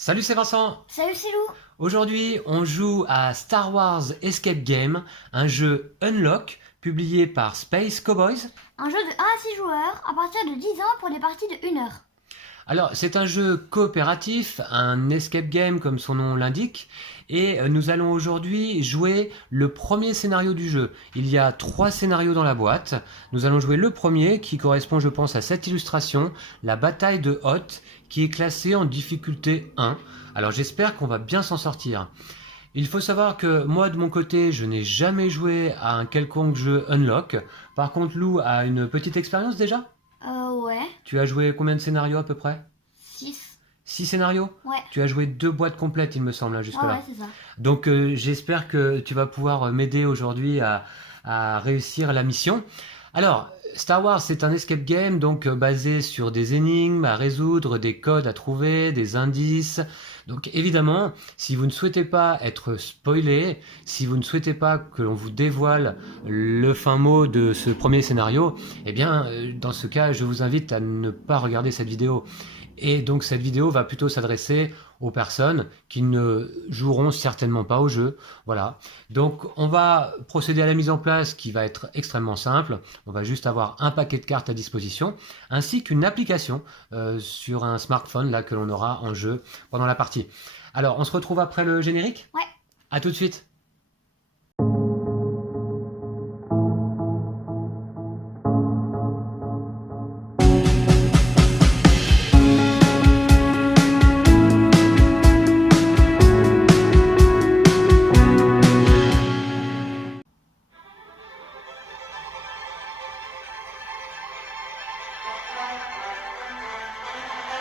Salut, c'est Vincent. Salut Silou. Aujourd'hui, on joue à Star Wars Escape Game, un jeu Unlock publié par Space Cowboys. Un jeu de 1 à 6 joueurs à partir de 10 ans pour des parties de 1 heure. Alors, c'est un jeu coopératif, un escape game comme son nom l'indique, et nous allons aujourd'hui jouer le premier scénario du jeu. Il y a 3 scénarios dans la boîte. Nous allons jouer le premier qui correspond, je pense, à cette illustration, la bataille de Hoth, qui est classée en difficulté 1. Alors j'espère qu'on va bien s'en sortir. Il faut savoir que moi de mon côté, je n'ai jamais joué à un quelconque jeu Unlock. Par contre, Lou a une petite expérience déjà. Ouais. Tu as joué combien de scénarios à peu près? 6. 6 scénarios? Ouais. Tu as joué 2 boîtes complètes, il me semble, là, jusque-là. Ouais, c'est ça. Donc j'espère que tu vas pouvoir m'aider aujourd'hui à réussir la mission. Alors, Star Wars, c'est un escape game donc basé sur des énigmes à résoudre, des codes à trouver, des indices. Donc évidemment, si vous ne souhaitez pas être spoilé, si vous ne souhaitez pas que l'on vous dévoile le fin mot de ce premier scénario, eh bien dans ce cas, je vous invite à ne pas regarder cette vidéo. Et donc cette vidéo va plutôt s'adresser aux personnes qui ne joueront certainement pas au jeu. Voilà. Donc on va procéder à la mise en place qui va être extrêmement simple. On va juste avoir un paquet de cartes à disposition, ainsi qu'une application sur un smartphone là que l'on aura en jeu pendant la partie. Alors on se retrouve après le générique? Ouais. À tout de suite.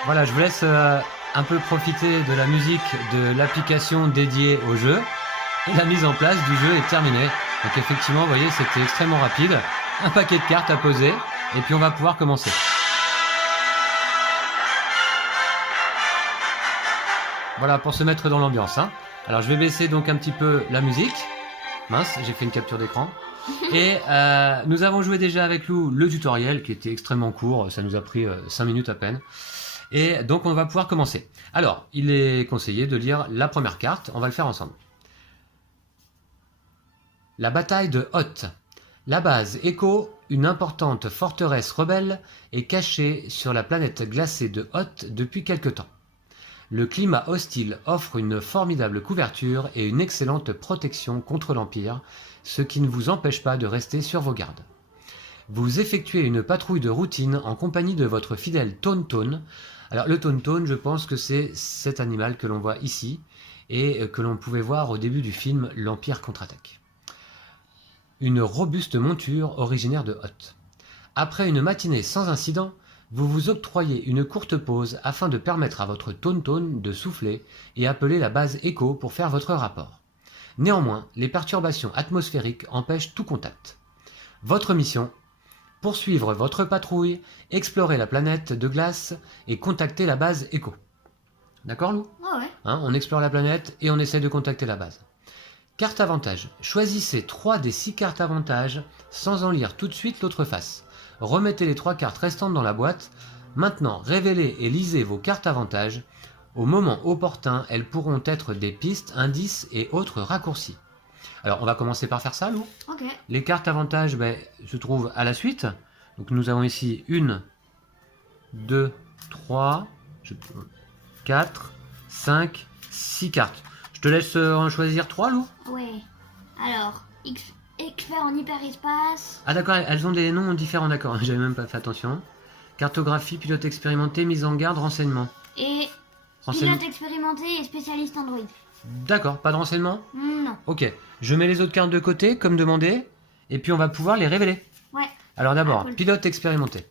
Voilà, je vous laisse un peu profiter de la musique de l'application dédiée au jeu. Et la mise en place du jeu est terminée. Donc effectivement, vous voyez, c'était extrêmement rapide. Un paquet de cartes à poser. Et puis on va pouvoir commencer. Voilà, pour se mettre dans l'ambiance. Hein. Alors je vais baisser donc un petit peu la musique. Mince, j'ai fait une capture d'écran. Et nous avons joué déjà avec Lou le tutoriel qui était extrêmement court. Ça nous a pris 5 minutes à peine. Et donc on va pouvoir commencer. Alors, il est conseillé de lire la première carte, on va le faire ensemble. La bataille de Hoth. La base Echo, une importante forteresse rebelle, est cachée sur la planète glacée de Hoth depuis quelque temps. Le climat hostile offre une formidable couverture et une excellente protection contre l'Empire, ce qui ne vous empêche pas de rester sur vos gardes. Vous effectuez une patrouille de routine en compagnie de votre fidèle Tauntaun. Alors le Tauntaun, je pense que c'est cet animal que l'on voit ici et que l'on pouvait voir au début du film L'Empire contre-attaque. Une robuste monture originaire de Hoth. Après une matinée sans incident, vous vous octroyez une courte pause afin de permettre à votre Tauntaun de souffler et appeler la base Echo pour faire votre rapport. Néanmoins, les perturbations atmosphériques empêchent tout contact. Votre mission: poursuivre votre patrouille, explorer la planète de glace et contacter la base Echo. D'accord, Lou? Ah ouais. Hein, on explore la planète et on essaie de contacter la base. Carte avantage. Choisissez 3 des 6 cartes avantage sans en lire tout de suite l'autre face. Remettez les 3 cartes restantes dans la boîte. Maintenant, révélez et lisez vos cartes avantage. Au moment opportun, elles pourront être des pistes, indices et autres raccourcis. Alors, on va commencer par faire ça, Lou. Ok. Les cartes avantages se trouvent à la suite. Donc nous avons ici 1, 2, 3, 4, 5, 6 cartes. Je te laisse en choisir 3, Lou. Ouais. Alors, expert en hyperespace. Ah d'accord, elles ont des noms différents, d'accord. J'avais même pas fait attention. Cartographie, pilote expérimenté, mise en garde, renseignement. Et pilote expérimenté et spécialiste Android. D'accord, pas de renseignement? Non. Ok, je mets les autres cartes de côté, comme demandé, et puis on va pouvoir les révéler. Ouais. Alors d'abord, Cool. pilote expérimenté.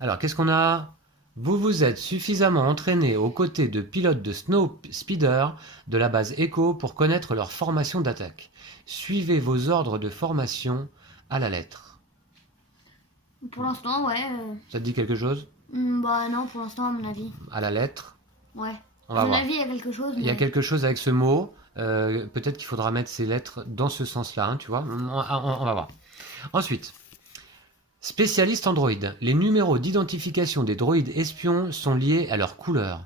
Alors, qu'est-ce qu'on a? Vous vous êtes suffisamment entraîné aux côtés de pilotes de Snow Speeder de la base Echo pour connaître leur formation d'attaque. Suivez vos ordres de formation à la lettre. Pour l'instant, ouais. Ça te dit quelque chose? Bah non, pour l'instant, à mon avis. À la lettre? Ouais. On va À mon voir. avis, il y a quelque chose. Il y a mais- quelque chose avec ce mot. Peut-être qu'il faudra mettre ces lettres dans ce sens-là, hein, tu vois. On va voir. Ensuite, spécialiste Android. Les numéros d'identification des droïdes espions sont liés à leur couleur.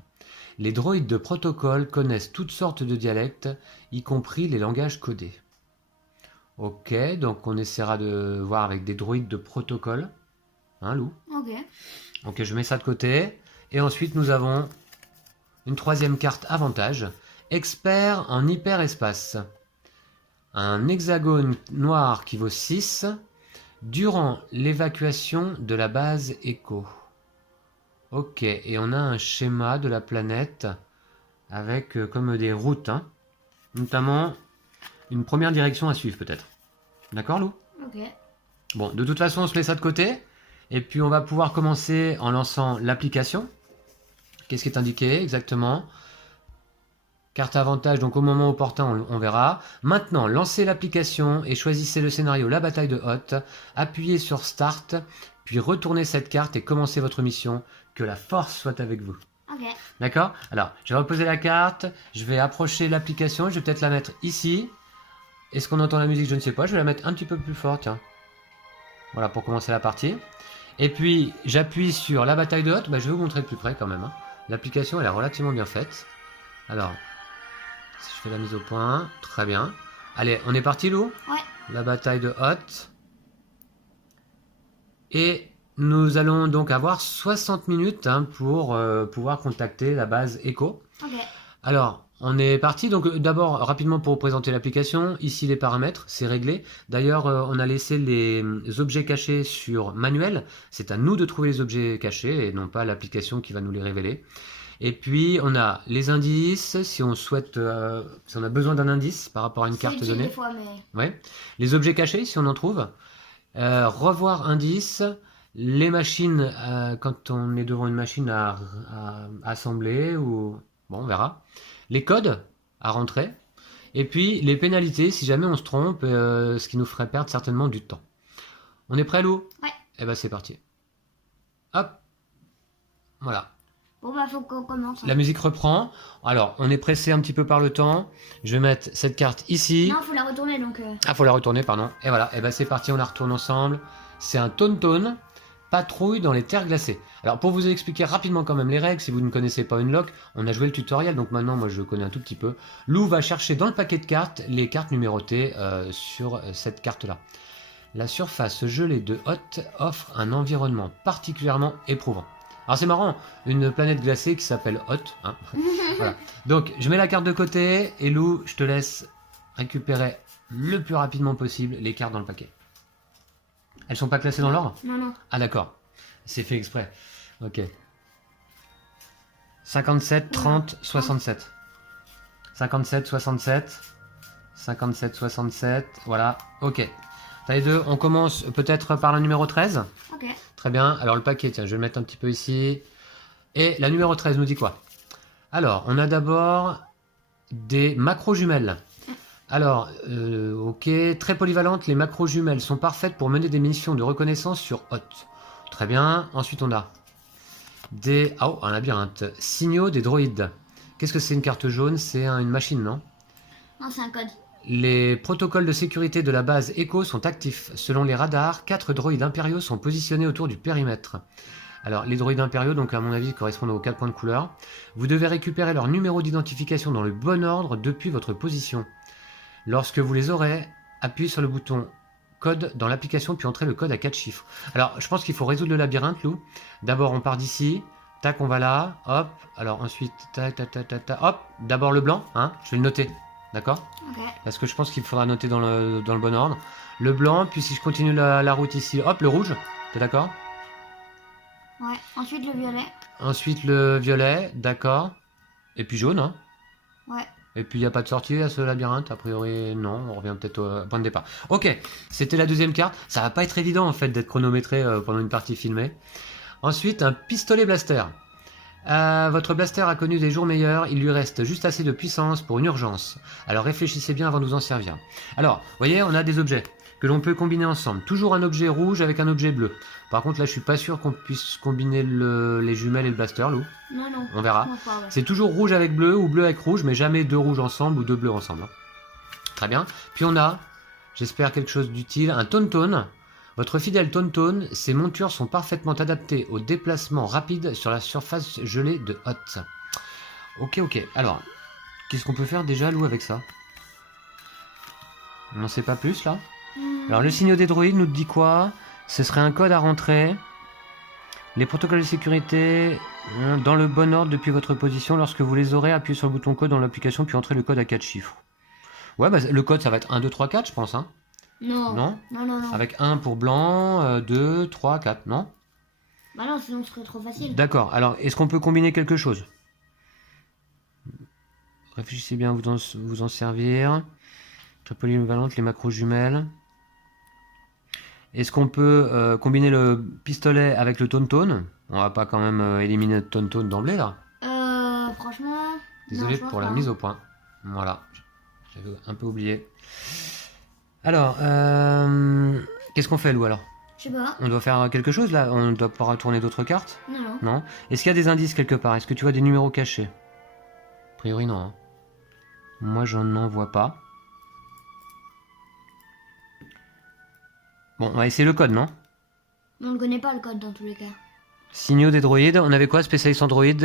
Les droïdes de protocole connaissent toutes sortes de dialectes, y compris les langages codés. Ok, donc on essaiera de voir avec des droïdes de protocole. Hein, Lou? Ok. Ok, je mets ça de côté. Et ensuite, nous avons une troisième carte avantage. Expert en hyperespace. Un hexagone noir qui vaut 6 durant l'évacuation de la base Echo. Ok, et on a un schéma de la planète avec comme des routes, hein, notamment une première direction à suivre peut-être. D'accord, Lou? Ok. Bon, de toute façon, on se met ça de côté. Et puis, on va pouvoir commencer en lançant l'application. Qu'est-ce qui est indiqué exactement? Carte avantage, donc au moment opportun, on verra. Maintenant, lancez l'application et choisissez le scénario La bataille de Hoth. Appuyez sur Start, puis retournez cette carte et commencez votre mission. Que la force soit avec vous. Ok. D'accord? Alors, je vais reposer la carte. Je vais approcher l'application. Je vais peut-être la mettre ici. Est-ce qu'on entend la musique? Je ne sais pas. Je vais la mettre un petit peu plus fort, tiens. Voilà, pour commencer la partie. Et puis, j'appuie sur la bataille de Hoth. Je vais vous montrer de plus près quand même, hein. L'application, elle est relativement bien faite. Alors, si je fais la mise au point, très bien. Allez, on est parti, Lou? Ouais. La bataille de Hoth. Et nous allons donc avoir 60 minutes pour pouvoir contacter la base Echo. Ok. Alors, on est parti. Donc, d'abord, rapidement pour vous présenter l'application. Ici, les paramètres, c'est réglé. D'ailleurs, on a laissé les objets cachés sur manuel. C'est à nous de trouver les objets cachés et non pas l'application qui va nous les révéler. Et puis, on a les indices, si on souhaite, si on a besoin d'un indice par rapport à une C'est carte utile donnée. des fois, mais... Ouais. Les objets cachés, si on en trouve. Revoir indice. Les machines, quand on est devant une machine à assembler, ou... Bon, on verra. Les codes à rentrer. Et puis, les pénalités, si jamais on se trompe, ce qui nous ferait perdre certainement du temps. On est prêt, Lou? Ouais. Eh ben, c'est parti. Hop. Voilà. Bon, faut qu'on commence. La musique reprend. Alors, on est pressé un petit peu par le temps. Je vais mettre cette carte ici. Non, faut la retourner, donc... Ah, faut la retourner, pardon. Et voilà, et ben c'est parti, on la retourne ensemble. C'est un Tauntaun, patrouille dans les terres glacées. Alors, pour vous expliquer rapidement quand même les règles, si vous ne connaissez pas Unlock, on a joué le tutoriel, donc maintenant, moi, je connais un tout petit peu. Lou va chercher dans le paquet de cartes les cartes numérotées sur cette carte-là. La surface gelée de Hoth offre un environnement particulièrement éprouvant. Alors c'est marrant, une planète glacée qui s'appelle Hoth. Hein. Voilà. Donc je mets la carte de côté et Lou, je te laisse récupérer le plus rapidement possible les cartes dans le paquet. Elles sont pas classées dans l'ordre? Non, non. Ah d'accord, c'est fait exprès. Ok. 57, 30, 67. 57, 67. 57, 67. Voilà, ok. T'as les deux, on commence peut-être par la numéro 13. Ok. Très bien, alors le paquet, tiens, je vais le mettre un petit peu ici. Et la numéro 13 nous dit quoi? Alors, on a d'abord des macro-jumelles. Alors, ok, très polyvalentes, les macro-jumelles sont parfaites pour mener des missions de reconnaissance sur Hoth. Très bien, ensuite on a des... Oh, un labyrinthe. Signaux des droïdes. Qu'est-ce que c'est une carte jaune? C'est une machine, non? Non, c'est un code. Les protocoles de sécurité de la base Echo sont actifs. Selon les radars, 4 droïdes impériaux sont positionnés autour du périmètre. Alors, les droïdes impériaux, donc à mon avis, correspondent aux 4 points de couleur. Vous devez récupérer leur numéro d'identification dans le bon ordre depuis votre position. Lorsque vous les aurez, appuyez sur le bouton code dans l'application, puis entrez le code à 4 chiffres. Alors, je pense qu'il faut résoudre le labyrinthe, Lou. D'abord, on part d'ici. Tac, on va là. Hop. Alors, ensuite, tac, tac, tac, tac, tac. Hop. D'abord le blanc, hein. Je vais le noter. D'accord? Ok. Parce que je pense qu'il faudra noter dans le bon ordre. Le blanc, puis si je continue la route ici, hop, le rouge. T'es d'accord? Ouais. Ensuite, le violet. Ensuite, le violet, d'accord. Et puis jaune, hein. Ouais. Et puis, il n'y a pas de sortie à ce labyrinthe? A priori, non. On revient peut-être au point de départ. Ok, c'était la deuxième carte. Ça va pas être évident, en fait, d'être chronométré pendant une partie filmée. Ensuite, un pistolet blaster. Votre blaster a connu des jours meilleurs, il lui reste juste assez de puissance pour une urgence. Alors réfléchissez bien avant de vous en servir. Alors, vous voyez, on a des objets que l'on peut combiner ensemble. Toujours un objet rouge avec un objet bleu. Par contre, là, je suis pas sûr qu'on puisse combiner les jumelles et le blaster, Lou. Non, non. On verra. Non, pas, ouais. C'est toujours rouge avec bleu ou bleu avec rouge, mais jamais deux rouges ensemble ou deux bleus ensemble. Très bien. Puis on a, j'espère quelque chose d'utile, un Tauntaun. Votre fidèle Tauntaun, ses montures sont parfaitement adaptées au déplacement rapide sur la surface gelée de Hoth. Ok, ok. Alors, qu'est-ce qu'on peut faire déjà, Lou, avec ça? On n'en sait pas plus, là? Alors, le signaux des droïdes nous dit quoi? Ce serait un code à rentrer. Les protocoles de sécurité dans le bon ordre depuis votre position. Lorsque vous les aurez, appuyez sur le bouton code dans l'application, puis entrez le code à 4 chiffres. Ouais, bah, le code, ça va être 1, 2, 3, 4, je pense, hein? Non. Non? Non, non, non. Avec 1 pour blanc, 2, 3, 4, non? Bah non, sinon ce serait trop facile. D'accord. Alors, est-ce qu'on peut combiner quelque chose? Réfléchissez bien à vous en servir. Très polyvalente, les macros jumelles. Est-ce qu'on peut combiner le pistolet avec le Tauntaun? On va pas quand même éliminer le Tauntaun d'emblée là. Franchement. Désolé non, pour la pas. mise au point. Voilà, j'avais un peu oublié. Alors, qu'est-ce qu'on fait, Lou, alors? Je sais pas. On doit faire quelque chose là? On doit pouvoir tourner d'autres cartes? Non, non. Non? Est-ce qu'il y a des indices quelque part? Est-ce que tu vois des numéros cachés? A priori, non. Hein. Moi, j'en vois pas. Bon, on va essayer le code, non? On ne connaît pas le code dans tous les cas. Signaux des droïdes. On avait quoi? Spécialistes en droïdes,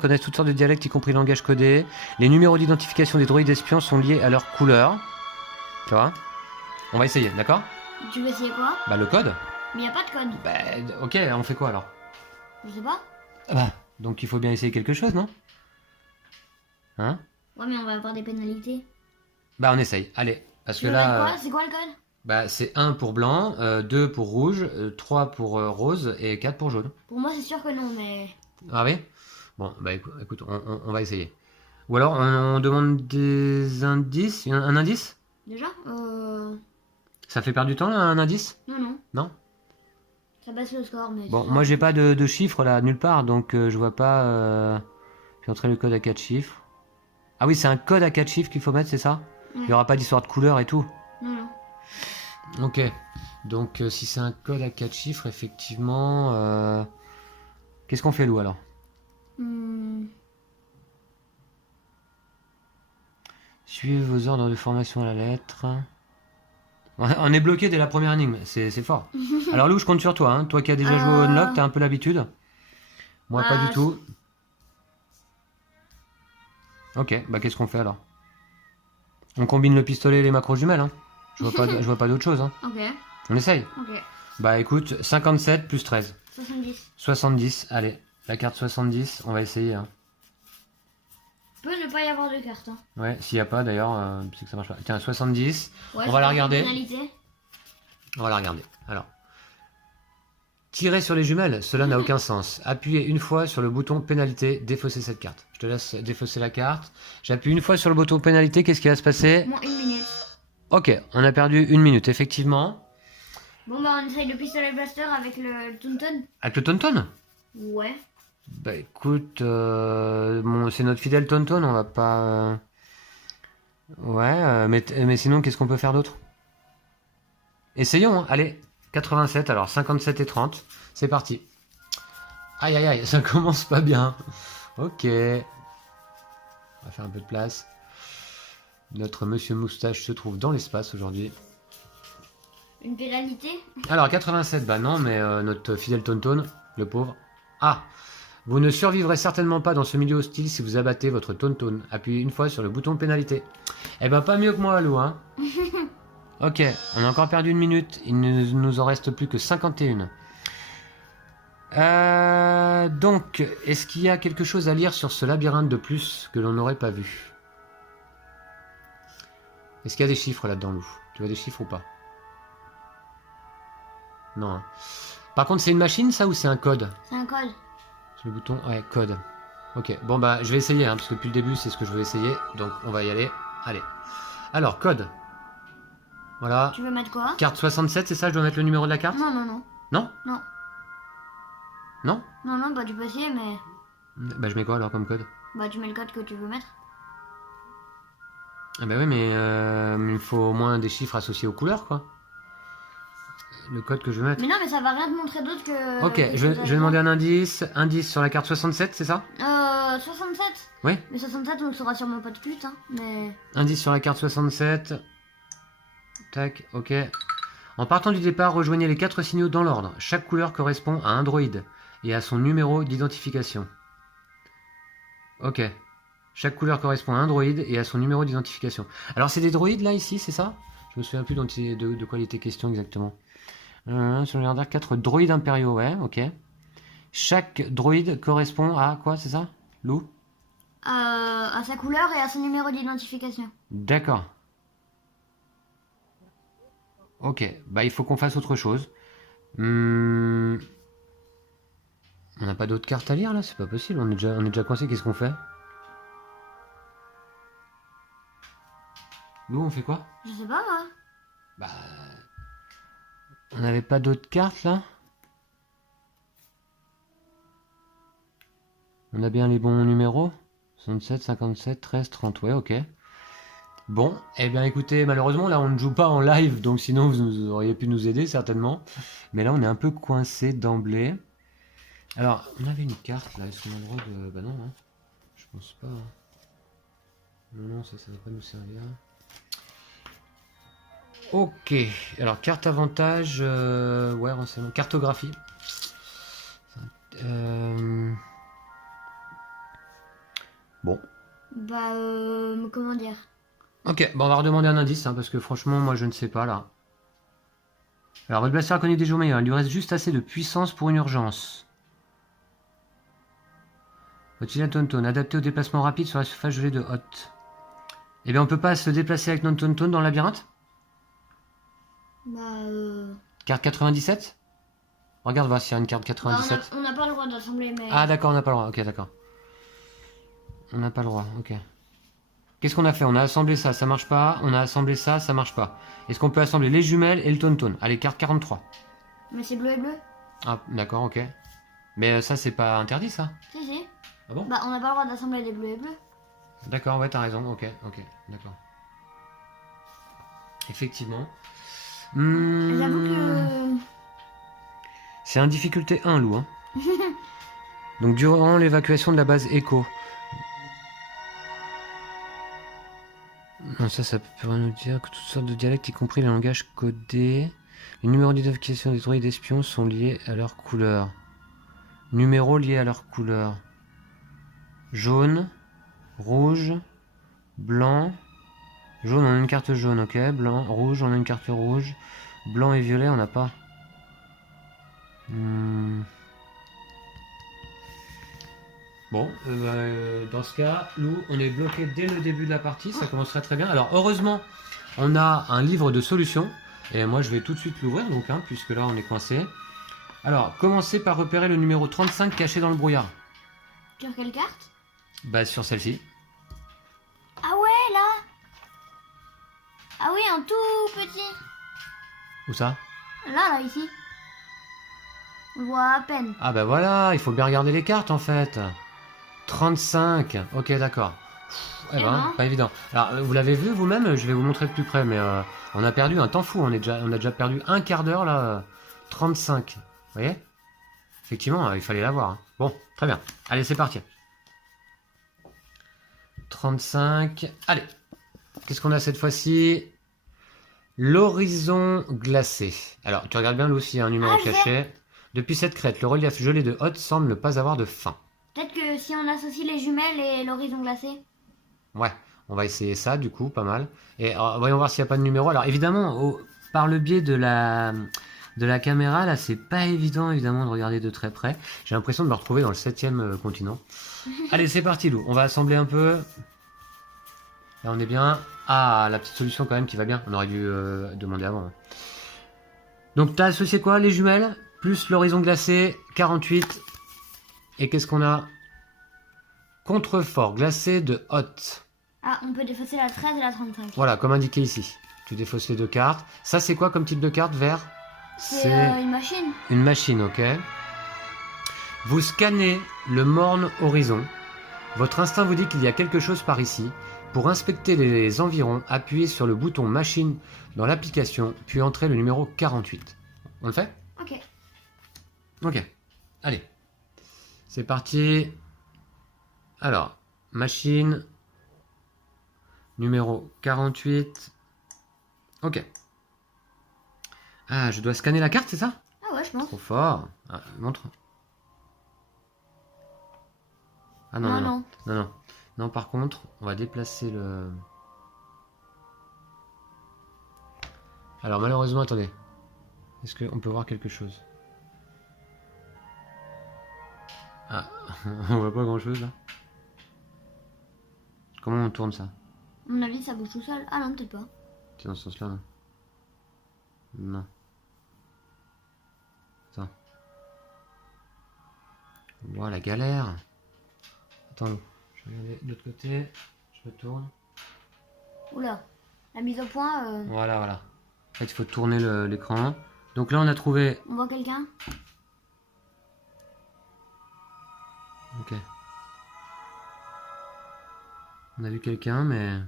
connaissent toutes sortes de dialectes, y compris langage codé. Les numéros d'identification des droïdes espions sont liés à leur couleur. Tu vois? On va essayer, d'accord? Tu veux essayer quoi? Bah, le code. Mais y a pas de code. Bah, ok, on fait quoi alors? Je sais pas. Ah bah, donc il faut bien essayer quelque chose, non? Hein? Ouais, mais on va avoir des pénalités. Bah, on essaye. Allez. Parce Tu que veux mettre là. quoi? C'est quoi le code? Bah, c'est 1 pour blanc, 2 pour rouge, 3 pour rose et 4 pour jaune. Pour moi, c'est sûr que non, mais. Ah oui? Bon, bah écoute, on va essayer. Ou alors, on demande des indices? Un indice? Déjà Ça fait perdre du temps, là, un indice? Non, non. Non? Ça baisse le score, mais. Bon, c'est moi ça. j'ai pas de chiffres là, nulle part, donc je vois pas. J'ai entré le code à 4 chiffres. Ah oui, c'est un code à 4 chiffres qu'il faut mettre, c'est ça? Il y aura pas d'histoire de couleur et tout. Non, non. Ok. Donc si c'est un code à 4 chiffres, effectivement. Qu'est-ce qu'on fait, Lou, alors? Suivez vos ordres de formation à la lettre. Ouais, on est bloqué dès la première énigme, c'est fort. Alors Lou, je compte sur toi, hein. Toi qui as déjà joué au Unlock, t'as un peu l'habitude. Moi, pas du tout. Ok, bah qu'est-ce qu'on fait alors? On combine le pistolet et les macros jumelles, hein. Je vois pas d'autre chose, hein. Ok. On essaye. Ok. Bah écoute, 57 plus 13. 70. 70, allez. La carte 70, on va essayer, hein. Peut ne pas y avoir de carte. Hein. Ouais, s'il n'y a pas d'ailleurs, c'est que ça marche pas. Tiens, 70, Ouais, on va la regarder. Pénalité. On va la regarder. Alors. Tirer sur les jumelles, cela n'a aucun sens. Appuyez une fois sur le bouton pénalité, défausser cette carte. Je te laisse défausser la carte. J'appuie une fois sur le bouton pénalité, qu'est-ce qui va se passer? Moins 1 minute. Ok, on a perdu 1 minute, effectivement. Bon bah on essaye le pistolet blaster avec le Tauntaun. Avec le Tauntaun? Ouais. Bah écoute, c'est notre fidèle Tauntaun, on va pas... Ouais, mais sinon, qu'est-ce qu'on peut faire d'autre? Essayons, hein. Allez, 87, alors 57 et 30, c'est parti. Aïe aïe aïe, ça commence pas bien. Ok. On va faire un peu de place. Notre monsieur moustache se trouve dans l'espace aujourd'hui. Une pénalité? Alors 87, bah non, mais notre fidèle Tauntaun, le pauvre. Ah, vous ne survivrez certainement pas dans ce milieu hostile si vous abattez votre Tauntaun. Appuyez une fois sur le bouton pénalité. Eh ben pas mieux que moi, Lou, hein. Ok, on a encore perdu 1 minute. Il ne nous en reste plus que 51. Donc, est-ce qu'il y a quelque chose à lire sur ce labyrinthe de plus que l'on n'aurait pas vu? Est-ce qu'il y a des chiffres là-dedans, Lou? Tu vois des chiffres ou pas? Non. Hein. Par contre, c'est une machine, ça, ou c'est un code? C'est un code. Sur le bouton, ouais, code. Ok, bon bah, je vais essayer, hein, parce que depuis le début, c'est ce que je veux essayer. Donc, on va y aller. Allez. Alors, code. Voilà. Tu veux mettre quoi? Carte 67, c'est ça? Je dois mettre le numéro de la carte? Non, non, non. Non? Non. Non? Non, non, bah tu peux essayer, mais... Bah, je mets quoi alors comme code? Bah tu mets le code que tu veux mettre. Ah bah oui, mais il faut au moins des chiffres associés aux couleurs, quoi. Le code que je vais mettre. Mais non, mais ça va rien te montrer d'autre que... Ok, que je ça vais demander un indice. Indice sur la carte 67, c'est ça? 67. Oui. Mais 67, on le saura sûrement pas de pute, hein. Mais... Indice sur la carte 67. Tac, ok. En partant du départ, rejoignez les 4 signaux dans l'ordre. Chaque couleur correspond à un droïde et à son numéro d'identification. Ok. Chaque couleur correspond à un droïde et à son numéro d'identification. Alors c'est des droïdes là ici, c'est ça? Je me souviens plus de quoi il était question exactement. Sur le radar, 4 droïdes impériaux, ouais, ok. Chaque droïde correspond à quoi, c'est ça? Lou? À sa couleur et à son numéro d'identification. D'accord. Ok, bah il faut qu'on fasse autre chose. On n'a pas d'autres cartes à lire là, c'est pas possible, on est déjà coincé, qu'est-ce qu'on fait? Lou, on fait quoi? Je sais pas moi. Bah... On n'avait pas d'autres cartes là? On a bien les bons numéros? 67, 57, 13, 30, ouais, ok. Bon, eh bien écoutez, malheureusement là on ne joue pas en live, donc sinon vous auriez pu nous aider certainement. Mais là on est un peu coincé d'emblée. Alors, on avait une carte là, est-ce qu'on a le droit de... Bah non, hein. Je pense pas. Hein. Non, ça va pas nous servir. Ok, alors carte avantage, ouais, renseignement, cartographie. Bon. Bah, comment dire? Ok, bon, on va redemander un indice, hein, parce que franchement, moi je ne sais pas là. Alors, votre blaster a connu des jours meilleurs, il lui reste juste assez de puissance pour une urgence. Votre Tonton, adapté au déplacement rapide sur la surface gelée de Hoth. Eh bien, on peut pas se déplacer avec notre Tonton dans le labyrinthe? Bah, Carte 97? Regarde voir s'il y a une carte bah, 97. on n'a pas le droit d'assembler, mais... Ah d'accord, on n'a pas le droit, ok d'accord. On n'a pas le droit, ok. Qu'est-ce qu'on a fait? On a assemblé ça, ça marche pas. On a assemblé ça, ça marche pas. Est-ce qu'on peut assembler les jumelles et le Tonton? Allez, carte 43. Mais c'est bleu et bleu. Ah d'accord, ok. Mais ça c'est pas interdit ça? Si, si. Ah bon? Bah, on n'a pas le droit d'assembler des bleus et bleus. D'accord, ouais t'as raison, ok, d'accord. Effectivement. J'avoue que... C'est un difficulté 1, Lou. Hein. Donc durant l'évacuation de la base Echo. Non, ça peut rien nous dire que toutes sortes de dialectes, y compris les langages codés. Les numéros d'identification des droïdes espions sont liés à leur couleur. Numéros liés à leur couleur. Jaune, rouge, blanc. Jaune, on a une carte jaune, ok. Blanc, rouge, on a une carte rouge. Blanc et violet, on n'a pas. Bon, dans ce cas, Lou, on est bloqué dès le début de la partie, ça commencerait très bien. Alors heureusement, on a un livre de solutions, et moi je vais tout de suite l'ouvrir, donc, hein, puisque là on est coincé. Alors, commencez par repérer le numéro 35 caché dans le brouillard. Sur quelle carte? Bah sur celle-ci. Ah ouais, là. Ah oui, un tout petit. Où ça? Là, ici. On voit à peine. Ah bah voilà, il faut bien regarder les cartes en fait. 35, ok d'accord. Eh ben, pas évident. Alors, vous l'avez vu vous-même, je vais vous montrer de plus près, mais on a perdu un temps fou, on a déjà perdu un quart d'heure là. 35, vous voyez? Effectivement, il fallait l'avoir. Hein. Bon, très bien. Allez, c'est parti. 35, allez. Qu'est-ce qu'on a cette fois-ci? L'horizon glacé. Alors, tu regardes bien Lou s'il y a un numéro caché. Depuis cette crête, le relief gelé de Hoth semble ne pas avoir de fin. Peut-être que si on associe les jumelles et l'horizon glacé. Ouais, on va essayer ça du coup, pas mal. Et voyons voir s'il n'y a pas de numéro. Alors évidemment, par le biais de la caméra, là, c'est pas évident évidemment de regarder de très près. J'ai l'impression de me retrouver dans le 7e continent. Allez, c'est parti Lou, on va assembler un peu. Là, on est bien. Ah, la petite solution quand même qui va bien. On aurait dû demander avant. Hein. Donc, t'as associé quoi? Les jumelles, plus l'horizon glacé, 48. Et qu'est-ce qu'on a? Contrefort glacé de Hoth. Ah, on peut défausser la 13 et la 35. Voilà, comme indiqué ici. Tu défausses les deux cartes. Ça, c'est quoi comme type de carte? Vert? C'est une machine. Une machine, ok. Vous scannez le morne horizon. Votre instinct vous dit qu'il y a quelque chose par ici. Pour inspecter les environs, appuyez sur le bouton machine dans l'application, puis entrez le numéro 48. On le fait? Ok. Ok. Allez. C'est parti. Alors, machine. Numéro 48. Ok. Ah, je dois scanner la carte, c'est ça? Ah ouais, je pense. Trop fort. Ah, montre. Ah non, non. Non, par contre, on va déplacer le... Alors malheureusement, attendez. Est-ce qu'on peut voir quelque chose? Ah, on voit pas grand-chose là. Comment on tourne ça? À mon avis, ça bouge tout seul. Ah non, peut-être pas. C'est dans ce sens-là, non? Non. Attends. Ouah, la galère. Attends, je vais regarder de l'autre côté. Je me tourne. Oula, la mise au point, Voilà, voilà. En fait, il faut tourner l'écran. Donc là, on a trouvé... on voit quelqu'un? Ok. On a vu quelqu'un, mais...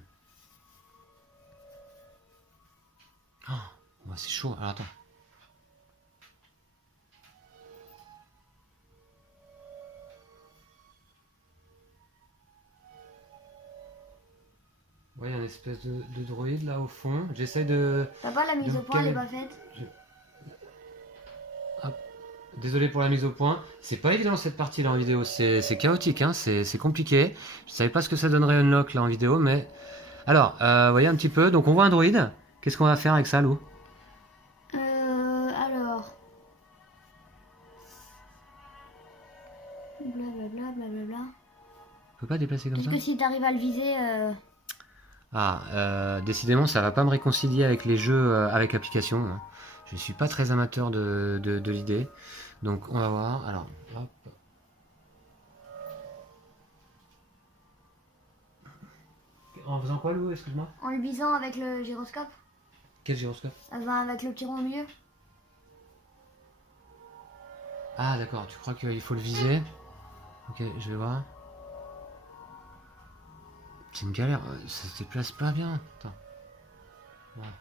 Oh, bah, c'est chaud. Alors, attends. Ouais, il y a une espèce de droïde là au fond. J'essaye de... T'as pas la mise de au point, elle est caler- pas faite? Désolé pour la mise au point. C'est pas évident cette partie là en vidéo. C'est chaotique, hein. C'est compliqué. Je savais pas ce que ça donnerait unlock là en vidéo, mais... Alors, vous voyez un petit peu. Donc on voit un droïde. Qu'est-ce qu'on va faire avec ça, Lou? Alors... Blablabla, blablabla. On peut pas déplacer comme Peut-être ça? que si t'arrives à le viser... Ah, décidément, ça va pas me réconcilier avec les jeux, avec l'application, hein. Je suis pas très amateur de l'idée. Donc, on va voir. Alors, hop. En faisant quoi, Lou? Excuse-moi. En le visant avec le gyroscope. Quel gyroscope? Ça va avec le petit rond au milieu. Ah, d'accord. Tu crois qu'il faut le viser? Ok, je vais voir. C'est une galère. Ça se déplace pas bien. Attends. Voilà.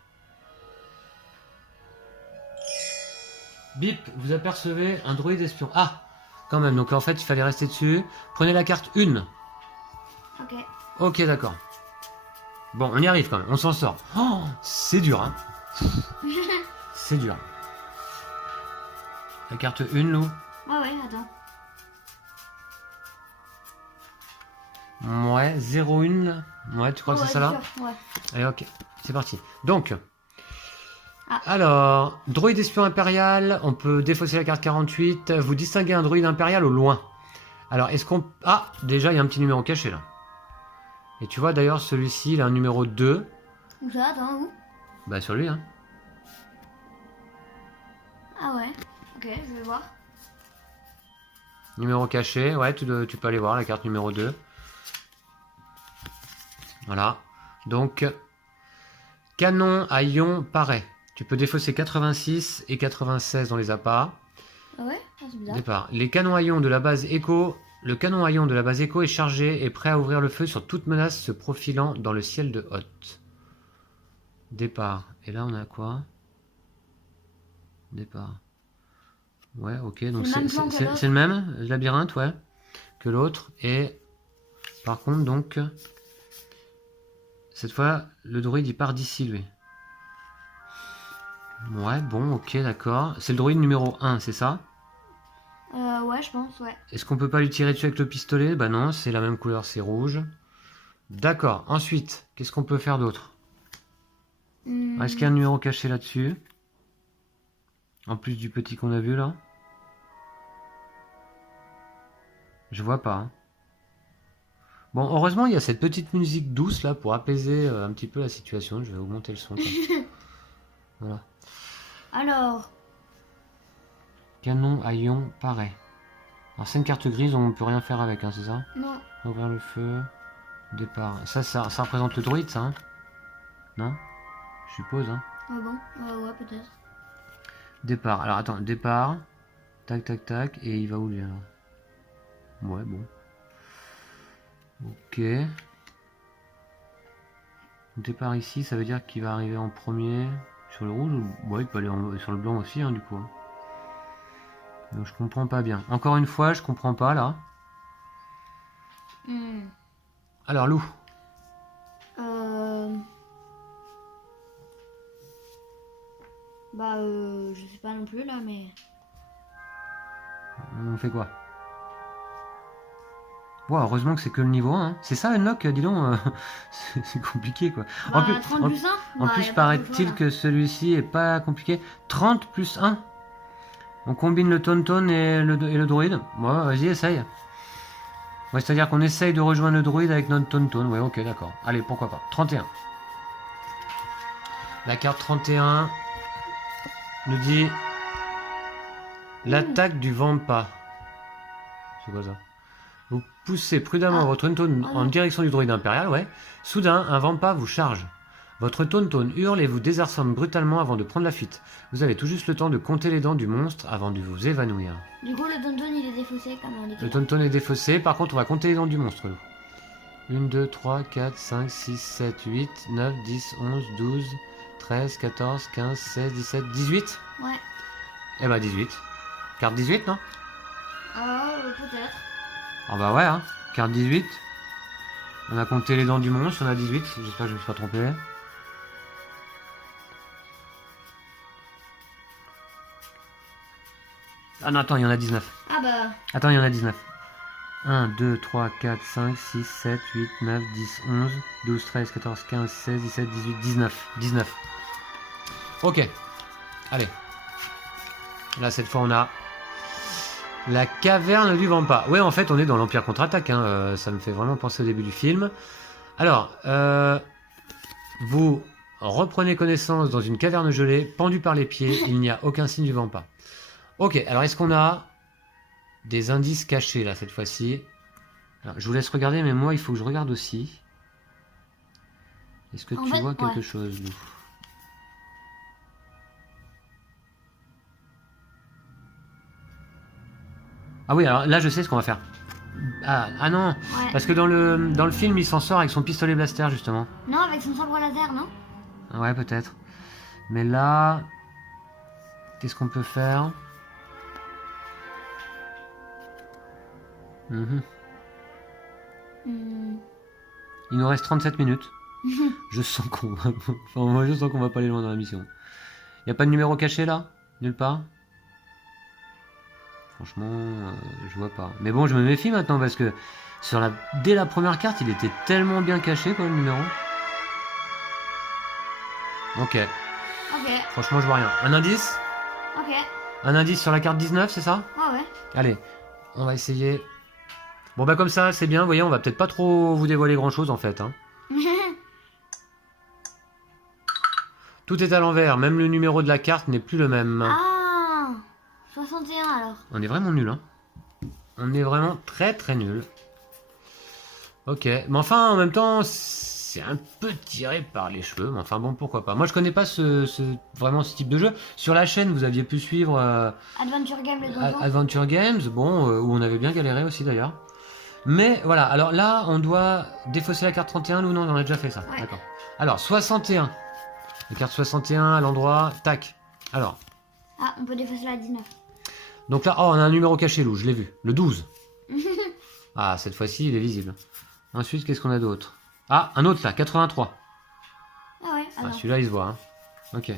Bip, vous apercevez un droïde espion. Ah, quand même. Donc en fait, il fallait rester dessus. Prenez la carte 1. Ok. Ok, d'accord. Bon, on y arrive quand même. On s'en sort. Oh, c'est dur, hein. C'est dur. La carte 1, Lou. Ah ouais, attends. Ouais, 0-1. Ouais, tu crois que Ouais, c'est ça là? sûr, ouais. Allez, ok. C'est parti. Donc... Ah. Alors, droïde espion impérial, on peut défausser la carte 48. Vous distinguez un droïde impérial au loin. Alors, est-ce qu'on... Ah, déjà, il y a un petit numéro caché, là. Et tu vois, d'ailleurs, celui-ci, il a un numéro 2. Où ça, attends, où? Bah, sur lui, hein. Ah ouais. Ok, je vais voir. Numéro caché, ouais, tu peux aller voir la carte numéro 2. Voilà. Donc, canon à ion pareil. Tu peux défausser 86 et 96 dans les appâts. Ah ouais? Ah, c'est bizarre. Départ. Les canons à ion de la base Echo. Le canon à ion de la base Echo est chargé et prêt à ouvrir le feu sur toute menace se profilant dans le ciel de Hoth. Départ. Et là, on a quoi? Départ. Ouais, ok. Donc C'est le même plan que l'autre. c'est le même labyrinthe, ouais, que l'autre. Et par contre, donc, cette fois, le droïde il part d'ici, lui. Ouais, bon, ok, d'accord. C'est le droïde numéro 1, c'est ça? Ouais, je pense, ouais. Est-ce qu'on peut pas lui tirer dessus avec le pistolet? Bah non, c'est la même couleur, c'est rouge. D'accord. Ensuite, qu'est-ce qu'on peut faire d'autre? Est-ce qu'il y a un numéro caché là-dessus? En plus du petit qu'on a vu là? Je vois pas, hein. Bon, heureusement, il y a cette petite musique douce là pour apaiser un petit peu la situation. Je vais augmenter le son. Voilà. Alors, Canon à ion, pareil. Alors, c'est une carte grise, on ne peut rien faire avec, hein, c'est ça? non. Ouvrir le feu. Départ. Ça représente le droïde, ça, hein? Non? Je suppose, hein? Ah bon? Ouais, peut-être. Départ. Alors, attends, départ. Tac, tac, tac. Et il va où, lui, alors? Ouais, bon. Ok. Départ ici, ça veut dire qu'il va arriver en premier sur le rouge ou... Ouais, il peut aller sur le blanc aussi, hein, du coup. Donc, je comprends pas bien. Encore une fois, je comprends pas, là. Alors, Lou. Bah, je sais pas non plus, là, mais... On fait quoi? Wow, heureusement que c'est que le niveau 1. Hein. C'est ça, Unlock, dis donc. C'est compliqué, quoi. Bah, 30 plus 1. En plus, paraît-il que celui-ci est pas compliqué. 30 plus 1. On combine le Tonton et le droïde. Ouais, vas-y, essaye. Ouais, c'est-à-dire qu'on essaye de rejoindre le droïde avec notre Tonton. Ouais, ok, d'accord. Allez, pourquoi pas. 31. La carte 31 nous dit l'attaque du Vampa. C'est quoi ça? Vous poussez prudemment votre Tonton en direction du droïde impérial, ouais. Soudain, un Vampa vous charge. Votre Tonton hurle et vous désarçonne brutalement avant de prendre la fuite. Vous avez tout juste le temps de compter les dents du monstre avant de vous évanouir. Du coup, le Tonton, il est défaussé comme on dit. Le Tonton est défaussé, par contre, on va compter les dents du monstre. 1, 2, 3, 4, 5, 6, 7, 8, 9, 10, 11, 12, 13, 14, 15, 16, 17, 18. Ouais. Eh bah 18. Carte 18, non? Peut-être. Ah bah ouais, hein. Carte 18. On a compté les dents du monstre, on a 18. J'espère que je me suis pas trompé. Ah non, attends, il y en a 19. Ah bah... Attends, il y en a 19. 1, 2, 3, 4, 5, 6, 7, 8, 9, 10, 11, 12, 13, 14, 15, 16, 17, 18, 19. 19. Ok. Allez. Là, cette fois, on a la caverne du Vampa. Ouais, en fait, on est dans l'Empire contre-attaque. Hein. Ça me fait vraiment penser au début du film. Alors, vous reprenez connaissance dans une caverne gelée, pendu par les pieds. Il n'y a aucun signe du Vampa. Ok, alors est-ce qu'on a des indices cachés, là, cette fois-ci? Je vous laisse regarder, mais moi, il faut que je regarde aussi. Est-ce que tu vois quelque chose, Lou? Ah oui, alors là, je sais ce qu'on va faire. Ah non, Ouais. parce que dans le film, il s'en sort avec son pistolet blaster, justement. Non, avec son sabre laser, non? Ouais, peut-être. Mais là, qu'est-ce qu'on peut faire? Il nous reste 37 minutes. Je sens qu'on va... Enfin, moi, je sens qu'on va pas aller loin dans la mission. Y a pas de numéro caché, là? Nulle part? Franchement, je vois pas. Mais bon, je me méfie maintenant, parce que dès la première carte, il était tellement bien caché, quoi, le numéro. Ok. Franchement, je vois rien. Un indice? Ok. Un indice sur la carte 19, c'est ça? Ah ouais. Allez, on va essayer. Bon bah comme ça, c'est bien, vous voyez, on va peut-être pas trop vous dévoiler grand-chose en fait. Hein. Tout est à l'envers, même le numéro de la carte n'est plus le même. Ah 61 alors. On est vraiment nul, hein. On est vraiment très très nul. Ok, mais enfin, en même temps, c'est un peu tiré par les cheveux, mais enfin bon, pourquoi pas. Moi, je connais pas vraiment ce type de jeu. Sur la chaîne, vous aviez pu suivre Adventure Game, le donjon. Adventure Games, bon, où on avait bien galéré aussi d'ailleurs. Mais voilà, alors là, on doit défausser la carte 31, ou non, on a déjà fait ça. Ouais. D'accord. Alors, 61. La carte 61 à l'endroit, tac. Alors. Ah, on peut défausser la 19. Donc là, oh, on a un numéro caché, Lou, je l'ai vu. Le 12. Ah, cette fois-ci, il est visible. Ensuite, qu'est-ce qu'on a d'autre? Ah, un autre là, 83. Ah ouais, alors. Ah, celui-là, il se voit. Hein. Ok.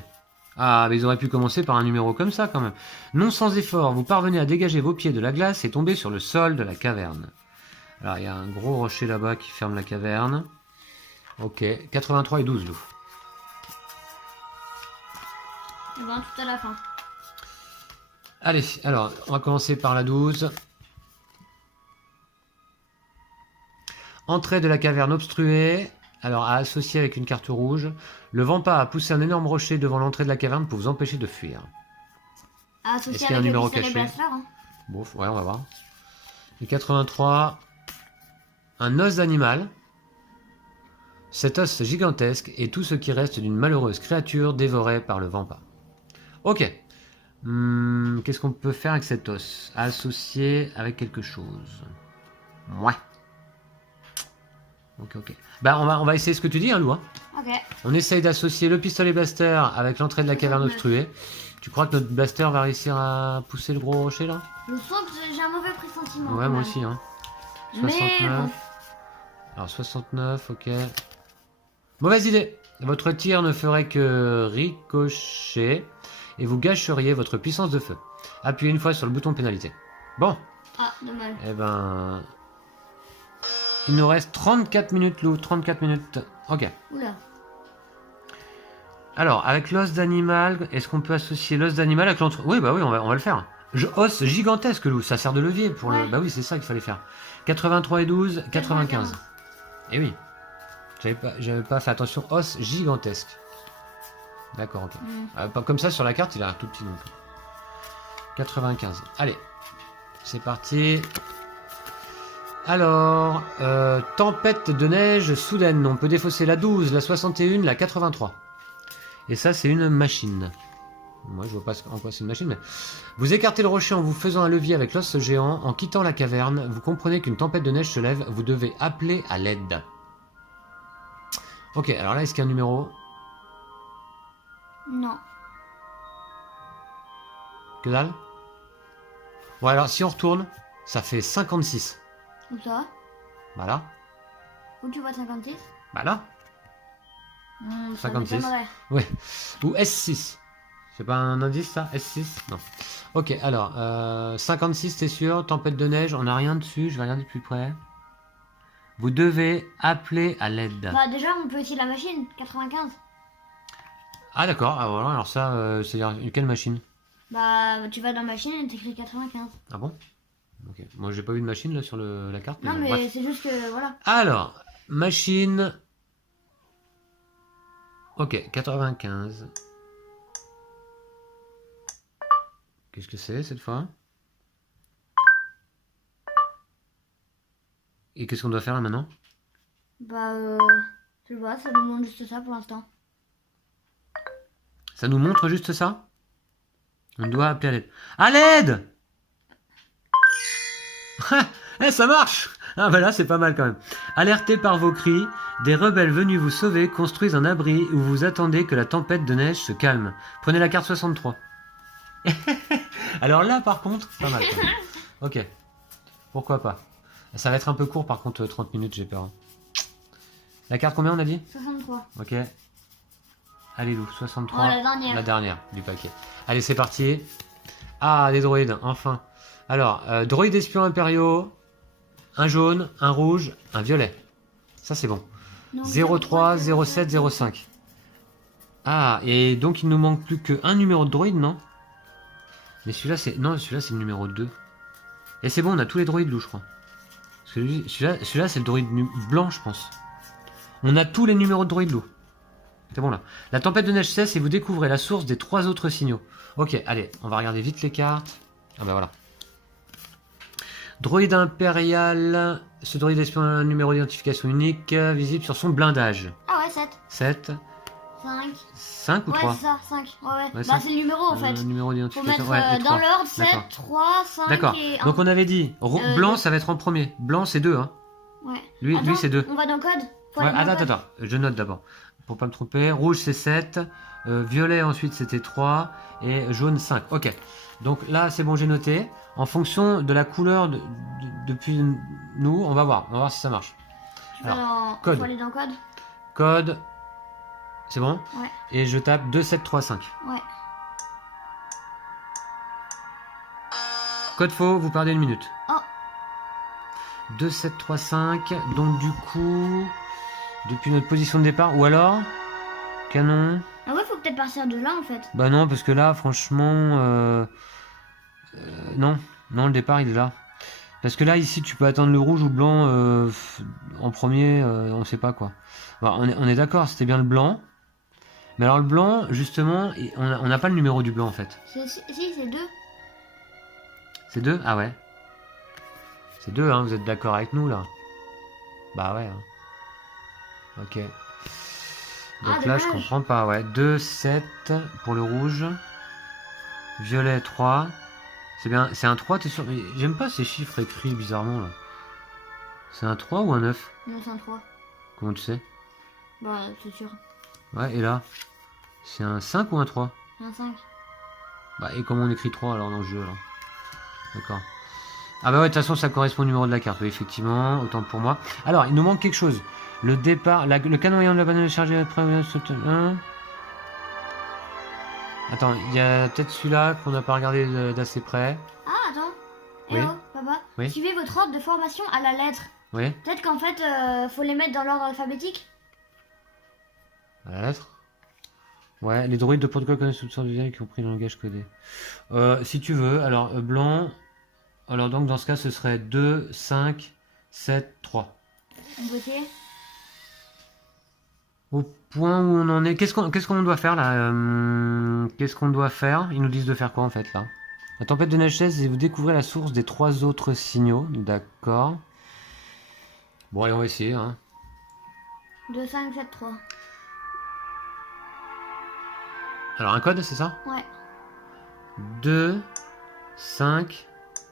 Ah, mais ils auraient pu commencer par un numéro comme ça, quand même. Non sans effort, vous parvenez à dégager vos pieds de la glace et tomber sur le sol de la caverne. Alors, il y a un gros rocher là-bas qui ferme la caverne. Ok, 83 et 12, Lou. Et ben, tout à la fin. Allez, alors, on va commencer par la 12. Entrée de la caverne obstruée. Alors, à associer avec une carte rouge. Le Vampa a poussé un énorme rocher devant l'entrée de la caverne pour vous empêcher de fuir. À associer Est-ce qu'il y a un avec numéro le pistolet caché? blaster, hein. Bon, ouais, on va voir. Le 83. Un os d'animal. Cet os gigantesque est tout ce qui reste d'une malheureuse créature dévorée par le Vampa. Ok. Qu'est-ce qu'on peut faire avec cet os? Associé avec quelque chose. Ouais. Ok. Bah, on va essayer ce que tu dis, hein, Lou. Hein. Ok. On essaye d'associer le pistolet blaster avec l'entrée de la caverne obstruée. Tu crois que notre blaster va réussir à pousser le gros rocher, là? Je sens que j'ai un mauvais pressentiment. Ouais, moi aussi, hein. 69. Mais bon. Alors, 69, ok. Mauvaise idée. Votre tir ne ferait que ricocher et vous gâcheriez votre puissance de feu. Appuyez une fois sur le bouton pénalité. Bon. Ah, dommage. Eh ben... Il nous reste 34 minutes, Lou. 34 minutes. Ok. Oula. Alors, avec l'os d'animal, est-ce qu'on peut associer l'os d'animal avec l'entre... Oui, bah oui, on va le faire. Os gigantesque, Lou. Ça sert de levier pour le... Ouais. Bah oui, c'est ça qu'il fallait faire. 83 et 12, 95. Eh oui. J'avais pas fait attention. Os gigantesque. D'accord, ok. Pas comme ça, sur la carte, il a un tout petit non plus. 95. Allez. C'est parti. Alors, tempête de neige soudaine. On peut défausser la 12, la 61, la 83. Et ça, c'est une machine. Moi, je vois pas en quoi c'est une machine, mais... Vous écartez le rocher en vous faisant un levier avec l'os géant. En quittant la caverne, vous comprenez qu'une tempête de neige se lève. Vous devez appeler à l'aide. Ok, alors là, est-ce qu'il y a un numéro? Non. Que dalle? Bon, alors, si on retourne, ça fait 56. Où ça? Voilà. Où tu vois 56? Bah là. Ça 56. m'étonnerait. Ouais. Ou S6. C'est pas un indice, ça? S6? Non. Ok, alors, 56, t'es sûr? Tempête de neige, on n'a rien dessus. Je vais regarder de plus près. Vous devez appeler à l'aide. Bah déjà, on peut utiliser la machine. 95. Ah d'accord, ah, voilà, alors ça, c'est-à-dire quelle machine? Bah, tu vas dans machine et t'écris 95. Ah bon? Ok, moi j'ai pas vu de machine là sur la carte. Non, bon, mais bref. c'est juste que, voilà. Alors, machine... Ok, 95. Qu'est-ce que c'est cette fois? Et qu'est-ce qu'on doit faire là maintenant? Bah, je sais pas, ça nous montre juste ça pour l'instant. Ça nous montre juste ça? On doit appeler à l'aide. À l'aide! Eh, ça marche! Ah bah là, c'est pas mal quand même. Alertés par vos cris, des rebelles venus vous sauver construisent un abri où vous attendez que la tempête de neige se calme. Prenez la carte 63. Alors là, par contre, pas mal quand même. Ok. Pourquoi pas. Ça va être un peu court par contre, 30 minutes, j'ai peur. Hein. La carte combien on a dit? 63. Ok. Allez Lou, 63. Oh, la dernière. La dernière du paquet. Allez, c'est parti. Ah, des droïdes, enfin. Alors, droïdes espions impériaux. Un jaune, un rouge, un violet. Ça, c'est bon. Donc, 03, 07, 05. Ah, et donc il nous manque plus qu'un numéro de droïde, non? Mais celui-là, c'est... Non, celui-là, c'est le numéro 2. Et c'est bon, on a tous les droïdes, Lou, je crois. Parce que celui-là, c'est le droïde blanc, je pense. On a tous les numéros de droïdes, Lou. C'est bon, là. La tempête de neige cesse et vous découvrez la source des 3 autres signaux. Ok, allez, on va regarder vite les cartes. Ah bah voilà. Droïde impérial. Ce droïde espion a un numéro d'identification unique, visible sur son blindage. Ah ouais, 7. 7. 5. 5 ou Ouais, 3? c'est ça, 5. Ouais, ouais. Ouais, Bah, cinq. c'est le numéro en fait. Numéro Faut d'identification. mettre Ouais, et dans 3. l'ordre 7, D'accord. 3, 5 D'accord. et 1. Donc on avait dit, blanc, deux. ça va être en premier. Blanc, c'est 2. Hein. Ouais. Lui, Attends, c'est 2. On va dans code. Faut Ouais, aller dans code. attends. Je note d'abord. Pour pas me tromper. Rouge, c'est 7. Violet, ensuite, c'était 3. Et jaune, 5. Ok. Donc là, c'est bon, j'ai noté. En fonction de la couleur depuis nous, on va voir. On va voir si ça marche. Tu vas dans... code. Faut aller dans code. Code. C'est bon? Ouais. Et je tape 2735. Ouais. Code faux, vous perdez une minute. Oh. 2735. Donc du coup, depuis notre position de départ, ou alors canon. Ah ouais, faut peut-être partir de là en fait. Bah non, parce que là, franchement, non, le départ il est là. Parce que là, ici, tu peux attendre le rouge ou le blanc en premier, on sait pas quoi. Bon, on est d'accord, c'était bien le blanc. Mais alors le blanc, justement, on n'a pas le numéro du blanc en fait. Si, c'est 2. C'est 2? Ah ouais. C'est 2, hein, vous êtes d'accord avec nous là? Bah ouais. Hein. Ok. Donc là, je comprends pas, ouais. 2, 7 pour le rouge. Violet, 3. C'est bien, c'est un 3, t'es sûr? Mais j'aime pas ces chiffres écrits bizarrement là. C'est un 3 ou un 9? Non, c'est un 3. Comment tu sais? Bah, c'est sûr. Ouais, et là? C'est un 5 ou un 3? Un 5. Bah, et comment on écrit 3 alors dans le jeu là? D'accord. Ah bah ouais, de toute façon, ça correspond au numéro de la carte, oui, effectivement, autant pour moi. Alors, il nous manque quelque chose. Le départ, le canon ayant de la banane chargée après... Attends, il y a peut-être celui-là qu'on n'a pas regardé d'assez près. Ah, attends. Eh Oui. oh, papa. Oui. Suivez votre ordre de formation à la lettre. Oui. Peut-être qu'en fait, faut les mettre dans l'ordre alphabétique. La lettre. Ouais, les droïdes de protocole connaissent toutes sortes de designs qui ont pris le langage codé. Si tu veux, alors blanc. Alors donc dans ce cas, ce serait 2, 5, 7, 3. On peut essayer. Au point où on en est, qu'est-ce qu'on doit faire là Qu'est-ce qu'on doit faire? Ils nous disent de faire quoi en fait là? La tempête de neige cesse et vous découvrez la source des 3 autres signaux. D'accord. Bon, allez, on va essayer. Hein. 2, 5, 7, 3. Alors, un code, c'est ça? Ouais. 2, 5,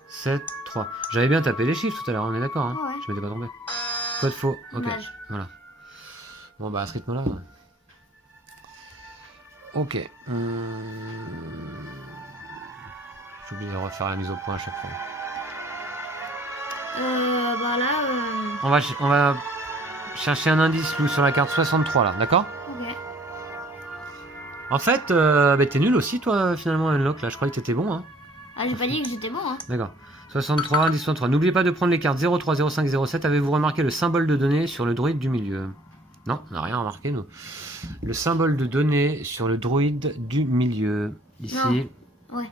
7, 3. J'avais bien tapé les chiffres tout à l'heure, on est d'accord. Hein? Ouais. Je m'étais pas trompé. Code faux. Ok. Dommage. Voilà. Bon, bah, à ce rythme-là. Ok. J'oublie de refaire la mise au point à chaque fois. Bah là, On va chercher un indice, Lou, sur la carte 63 là, d'accord? ok. En fait, bah, t'es nul aussi, toi, finalement, Unlock, là. Je croyais que t'étais bon, hein. Ah, j'ai pas dit que j'étais bon, hein. D'accord. 63, indice 63. N'oubliez pas de prendre les cartes 03, 05, 07. Avez-vous remarqué le symbole de données sur le droïde du milieu? Non, on n'a rien remarqué, nous. Le symbole de données sur le droïde du milieu. Ici. Non. Ouais.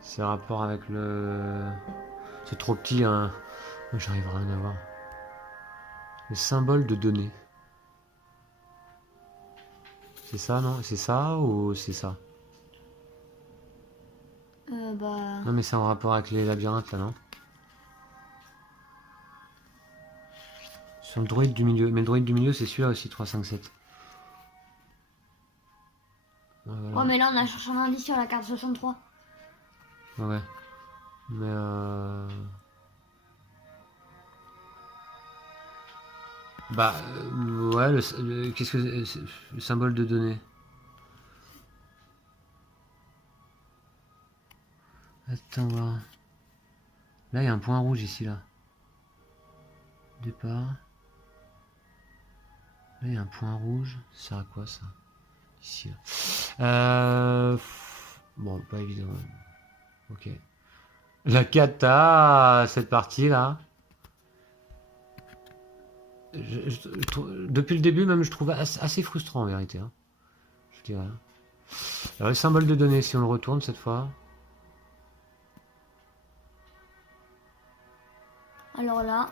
C'est rapport avec le... C'est trop petit, hein. J'arrive à rien à voir. Le symbole de données. C'est ça, non? C'est ça ou c'est ça? Bah... Non, mais c'est en rapport avec les labyrinthes, là, non? Sur le droïde du milieu. Mais le droïde du milieu, c'est celui-là aussi, 3, 5, 7. Ouais, voilà. Ouais, mais là, on a cherché un indice sur la carte 63. Ouais. Mais bah ouais, qu'est-ce que c'est le symbole de données? Attends voir. Là il y a un point rouge ici là. Départ. Là il y a un point rouge. Ça sert à quoi ça? Ici là. Bon, pas évident. Ok. La cata, cette partie là. Depuis le début même je trouve assez frustrant en vérité. Hein. Je dirais. Alors le symbole de données, si on le retourne cette fois. Alors là...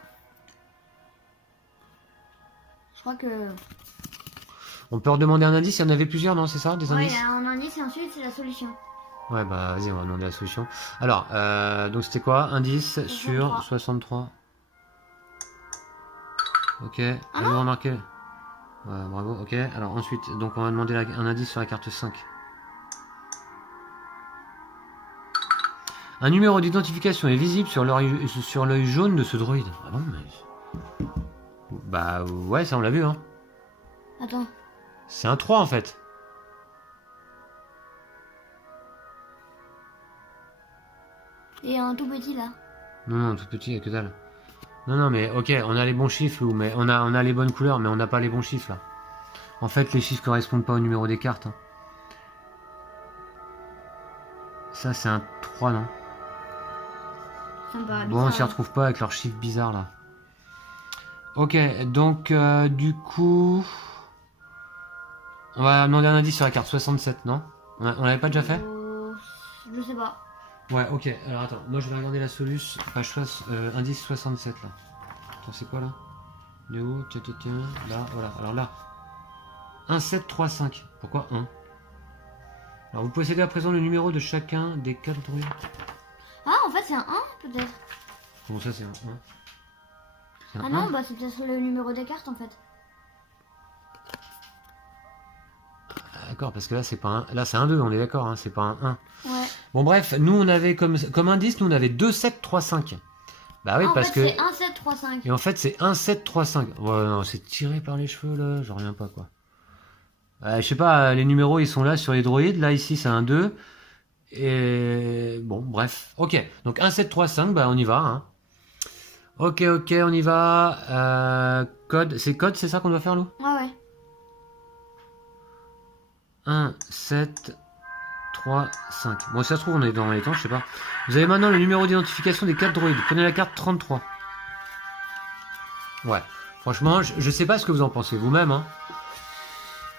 Je crois que... On peut redemander un indice, il y en avait plusieurs, non? C'est ça, des Ouais, il indices? y a un indice et ensuite c'est la solution. Ouais, bah vas-y, on va demander la solution. Alors, donc c'était quoi? Indice 63. sur 63. Ok, Ah avez-vous non remarqué? Ouais, bravo, ok. Alors ensuite, donc on va demander un indice sur la carte 5. Un numéro d'identification est visible sur l'œil jaune de ce droïde. Ah bon, mais... Bah ouais, ça on l'a vu, hein. Attends. C'est un 3 en fait. Et un tout petit là. Non, non, tout petit, que dalle. Non, non, mais ok, on a les bons chiffres, mais on a les bonnes couleurs, mais on n'a pas les bons chiffres là. En fait, les chiffres correspondent pas au numéro des cartes. Hein. Ça, c'est un 3, non? Ça me paraît Bon, on s'y bizarre, retrouve pas avec leurs chiffres bizarres là. Ok, donc du coup... On va demander un indice sur la carte 67, non? On l'avait pas déjà fait? Je sais pas. Ouais, ok, alors attends, moi je vais regarder la solution, page indice 67 là. Attends, c'est quoi là? Néo, tiens, là, voilà, alors là. 1, 7, 3, 5. Pourquoi 1? Alors vous possédez à présent le numéro de chacun des 4 droïdes. Ah, en fait c'est un 1 peut-être. Comment ça c'est un 1? C'est un Ah 1? non, bah c'est peut-être le numéro des cartes en fait. Ah, d'accord, parce que là c'est pas un... Là c'est un 2, on est d'accord, hein, c'est pas un 1. Ouais. Bon bref, nous on avait comme indice, nous on avait 2, 7, 3, 5. Bah oui, Ah, en parce fait, que... c'est 1, 7, 3, 5. Et en fait c'est 1, 7, 3, 5. Ouais, non, c'est tiré par les cheveux là, j'en reviens pas quoi. Je sais pas, les numéros ils sont là sur les droïdes, là ici c'est un 2. Et bon, bref. Ok, donc 1, 7, 3, 5, bah on y va. Hein. Ok, on y va. Code, c'est ça qu'on doit faire, Lou? Ouais. 1, 7, 3, 5. Bon, si ça se trouve, on est dans les temps, je sais pas. Vous avez maintenant le numéro d'identification des 4 droïdes. Prenez la carte 33. Ouais. Franchement, je sais pas ce que vous en pensez vous-même, hein.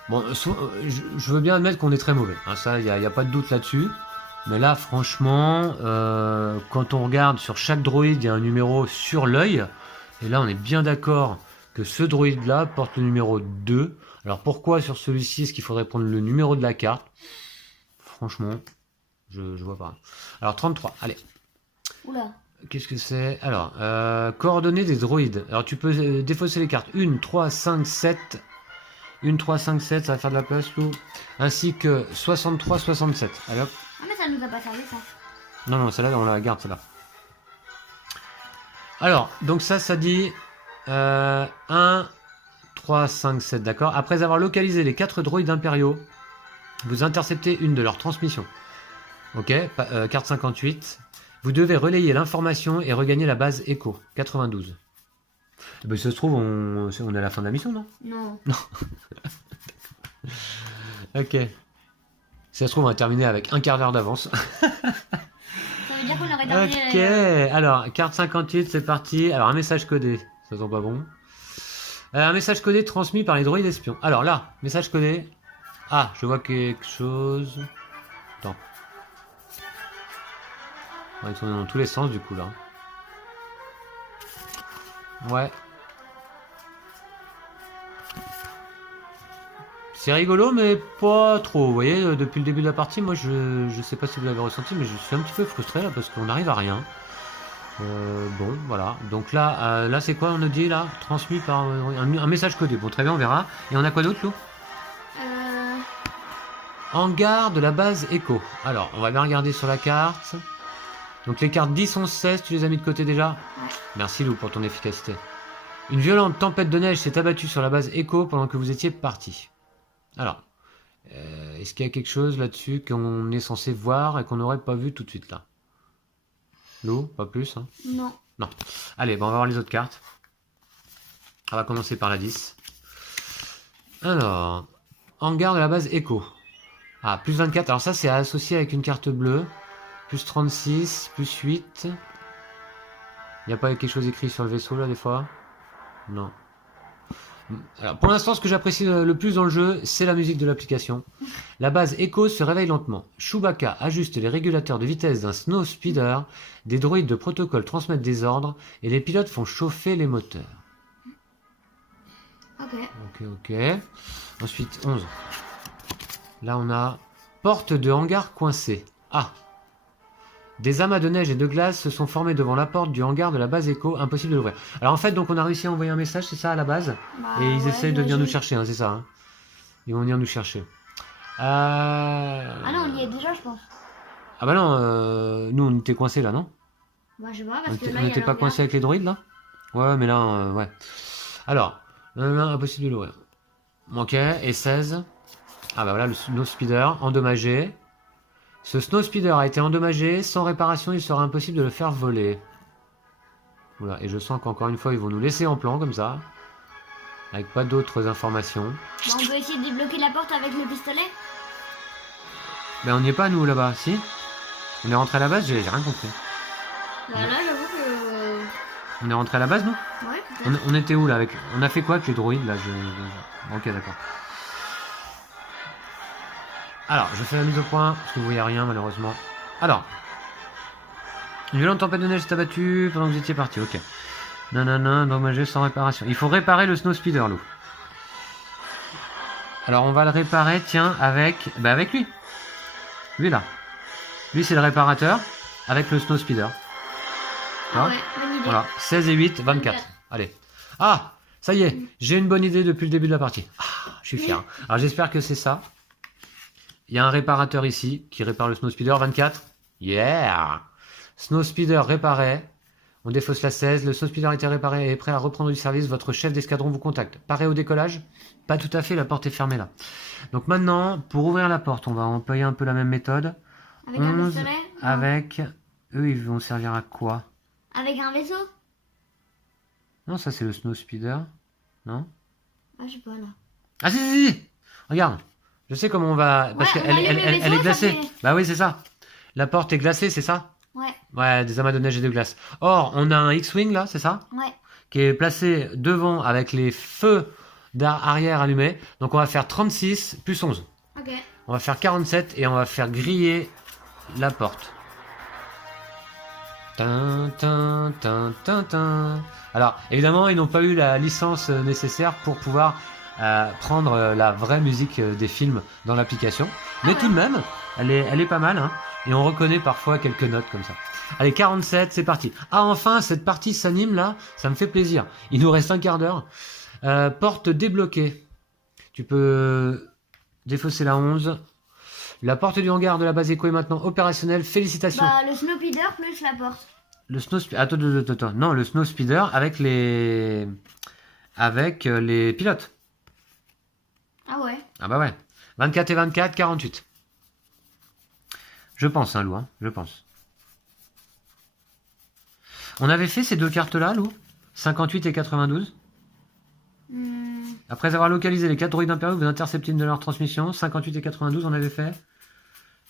Bon, je veux bien admettre qu'on est très mauvais. Hein, ça, y a pas de doute là-dessus. Mais là, franchement, quand on regarde sur chaque droïde, il y a un numéro sur l'œil. Et là, on est bien d'accord que ce droïde-là porte le numéro 2. Alors pourquoi sur celui-ci, est-ce qu'il faudrait prendre le numéro de la carte? Franchement, je vois pas. Alors 33, allez. Oula. Qu'est-ce que c'est? Alors, coordonnées des droïdes. Alors tu peux défausser les cartes 1, 3, 5, 7. 1, 3, 5, 7, ça va faire de la place, Lou. Ainsi que 63, 67. Allez hop. Ah, mais ça nous a pas servi, ça. Non, celle-là, on la garde, celle-là. Alors, donc ça dit 1, 3, 5, 7, d'accord. Après avoir localisé les 4 droïdes impériaux, vous interceptez une de leurs transmissions. Ok, carte 58. Vous devez relayer l'information et regagner la base Echo, 92. Ben, ça se trouve, on est à la fin de la mission, non? Non. Ok. Si ça se trouve, on va terminer avec un quart d'heure d'avance. Ça veut dire qu'on aurait terminé. Ok, alors, carte 58, c'est parti. Alors, un message codé, ça sent pas bon. Un message codé transmis par les droïdes espions. Alors là, message codé. Ah, je vois quelque chose. Attends. On va tourner dans tous les sens, du coup, là. Ouais. C'est rigolo, mais pas trop. Vous voyez, depuis le début de la partie, moi, je sais pas si vous l'avez ressenti, mais je suis un petit peu frustré, là, parce qu'on n'arrive à rien. Bon, voilà. Donc là, là c'est quoi on nous dit là? Transmis par un message codé. Bon, très bien, on verra. Et on a quoi d'autre, Lou? Hangar de la base Echo. Alors, on va bien regarder sur la carte. Donc les cartes 10, 11, 16, tu les as mis de côté déjà? Ouais. Merci Lou pour ton efficacité. Une violente tempête de neige s'est abattue sur la base Echo pendant que vous étiez parti. Alors, est-ce qu'il y a quelque chose là-dessus qu'on est censé voir et qu'on n'aurait pas vu tout de suite là? Lou, pas plus, hein? Non. Non. Allez, on va voir les autres cartes. On va commencer par la 10. Alors, hangar de la base Echo. Ah, plus 24. Alors ça, c'est associé avec une carte bleue. Plus 36, plus 8. Il n'y a pas quelque chose écrit sur le vaisseau, là, des fois? Non. Alors, pour l'instant, ce que j'apprécie le plus dans le jeu, c'est la musique de l'application. La base Echo se réveille lentement. Chewbacca ajuste les régulateurs de vitesse d'un Snow Speeder, des droïdes de protocole transmettent des ordres, et les pilotes font chauffer les moteurs. Ok. Ensuite, 11. Là, on a porte de hangar coincée. Ah! Des amas de neige et de glace se sont formés devant la porte du hangar de la base Echo, impossible de l'ouvrir. Alors en fait, donc on a réussi à envoyer un message, c'est ça à la base? Bah, et ils ouais, essayent de venir j'imagine. nous chercher, hein, c'est ça. Hein. Ils vont venir nous chercher. Ah non, on y est déjà, je pense. Ah bah non, nous on était coincés là, non? Bah, je sais pas, On parce que était- là, on il y a n'était le pas hangar. coincés avec les droïdes là? Ouais, mais là, ouais. Alors, impossible de l'ouvrir. Ok, et 16. Ah bah voilà, le Snow Speeder endommagé. Ce Snow Speeder a été endommagé, sans réparation, il sera impossible de le faire voler. Voilà, et je sens qu'encore une fois, ils vont nous laisser en plan comme ça. Avec pas d'autres informations. Bah, on peut essayer de débloquer la porte avec le pistolet. Mais on n'y est pas nous là-bas, si? On est rentré à la base, j'ai rien compris. Bah, là, j'avoue que. On est rentré à la base, nous? Ouais, peut-être. On était où là avec... On a fait quoi avec les droïdes là Ok, d'accord. Alors, je fais la mise au point, parce que vous voyez rien malheureusement. Alors. Une violente tempête de neige s'est abattue pendant que vous étiez parti, ok. Nanana, endommagé sans réparation. Il faut réparer le Snow Speeder, Lou. Alors, on va le réparer, tiens, avec... Bah, avec lui. Lui, là. Lui, c'est le réparateur, avec le Snow Speeder. Ah ouais, bonne idée. Voilà, 16 et 8, 24. Allez. Ah, ça y est, j'ai une bonne idée depuis le début de la partie. Ah, je suis fier. Alors, j'espère que c'est ça. Il y a un réparateur ici qui répare le Snow Speeder, 24. Yeah! Snow Speeder réparé. On défausse la 16. Le Snow Speeder a été réparé et est prêt à reprendre du service. Votre chef d'escadron vous contacte. Paré au décollage? Pas tout à fait, la porte est fermée là. Donc maintenant, pour ouvrir la porte, on va employer un peu la même méthode. Avec un pistolet? Non. Avec... Eux, ils vont servir à quoi? Avec un vaisseau? Non, ça c'est le snow speeder. Non? Ah, je sais pas là. Ah si. Regarde. Je sais comment on va... Parce Ouais, on qu'elle allume le elle vaisseau, est glacée. ça fait- Bah oui, c'est ça. La porte est glacée, c'est ça? Ouais, Ouais, des amas de neige et de glace. Or, on a un X-Wing là, c'est ça? ouais. Qui est placé devant avec les feux arrière allumés. Donc on va faire 36 plus 11. Ok. On va faire 47 et on va faire griller la porte. Tin, tin, tin, tin, tin. Alors, évidemment, ils n'ont pas eu la licence nécessaire pour pouvoir prendre la vraie musique des films dans l'application. Mais ouais. tout de même, elle est pas mal. Hein, et on reconnaît parfois quelques notes comme ça. Allez, 47, c'est parti. Ah, enfin, cette partie s'anime là, ça me fait plaisir. Il nous reste un quart d'heure. Porte débloquée. Tu peux défausser la 11. La porte du hangar de la base Echo est maintenant opérationnelle. Félicitations. Bah, le Snowpeeder plus la porte. Le snow speeder. Attends. Non, le snow speeder avec les pilotes. Ah ouais. Ah bah ouais. 24 et 24, 48. Je pense, hein, Lou, hein, je pense. On avait fait ces deux cartes-là, Lou? 58 et 92. Après avoir localisé les 4 droïdes impériaux, vous interceptez une de leurs transmissions. 58 et 92, on avait fait.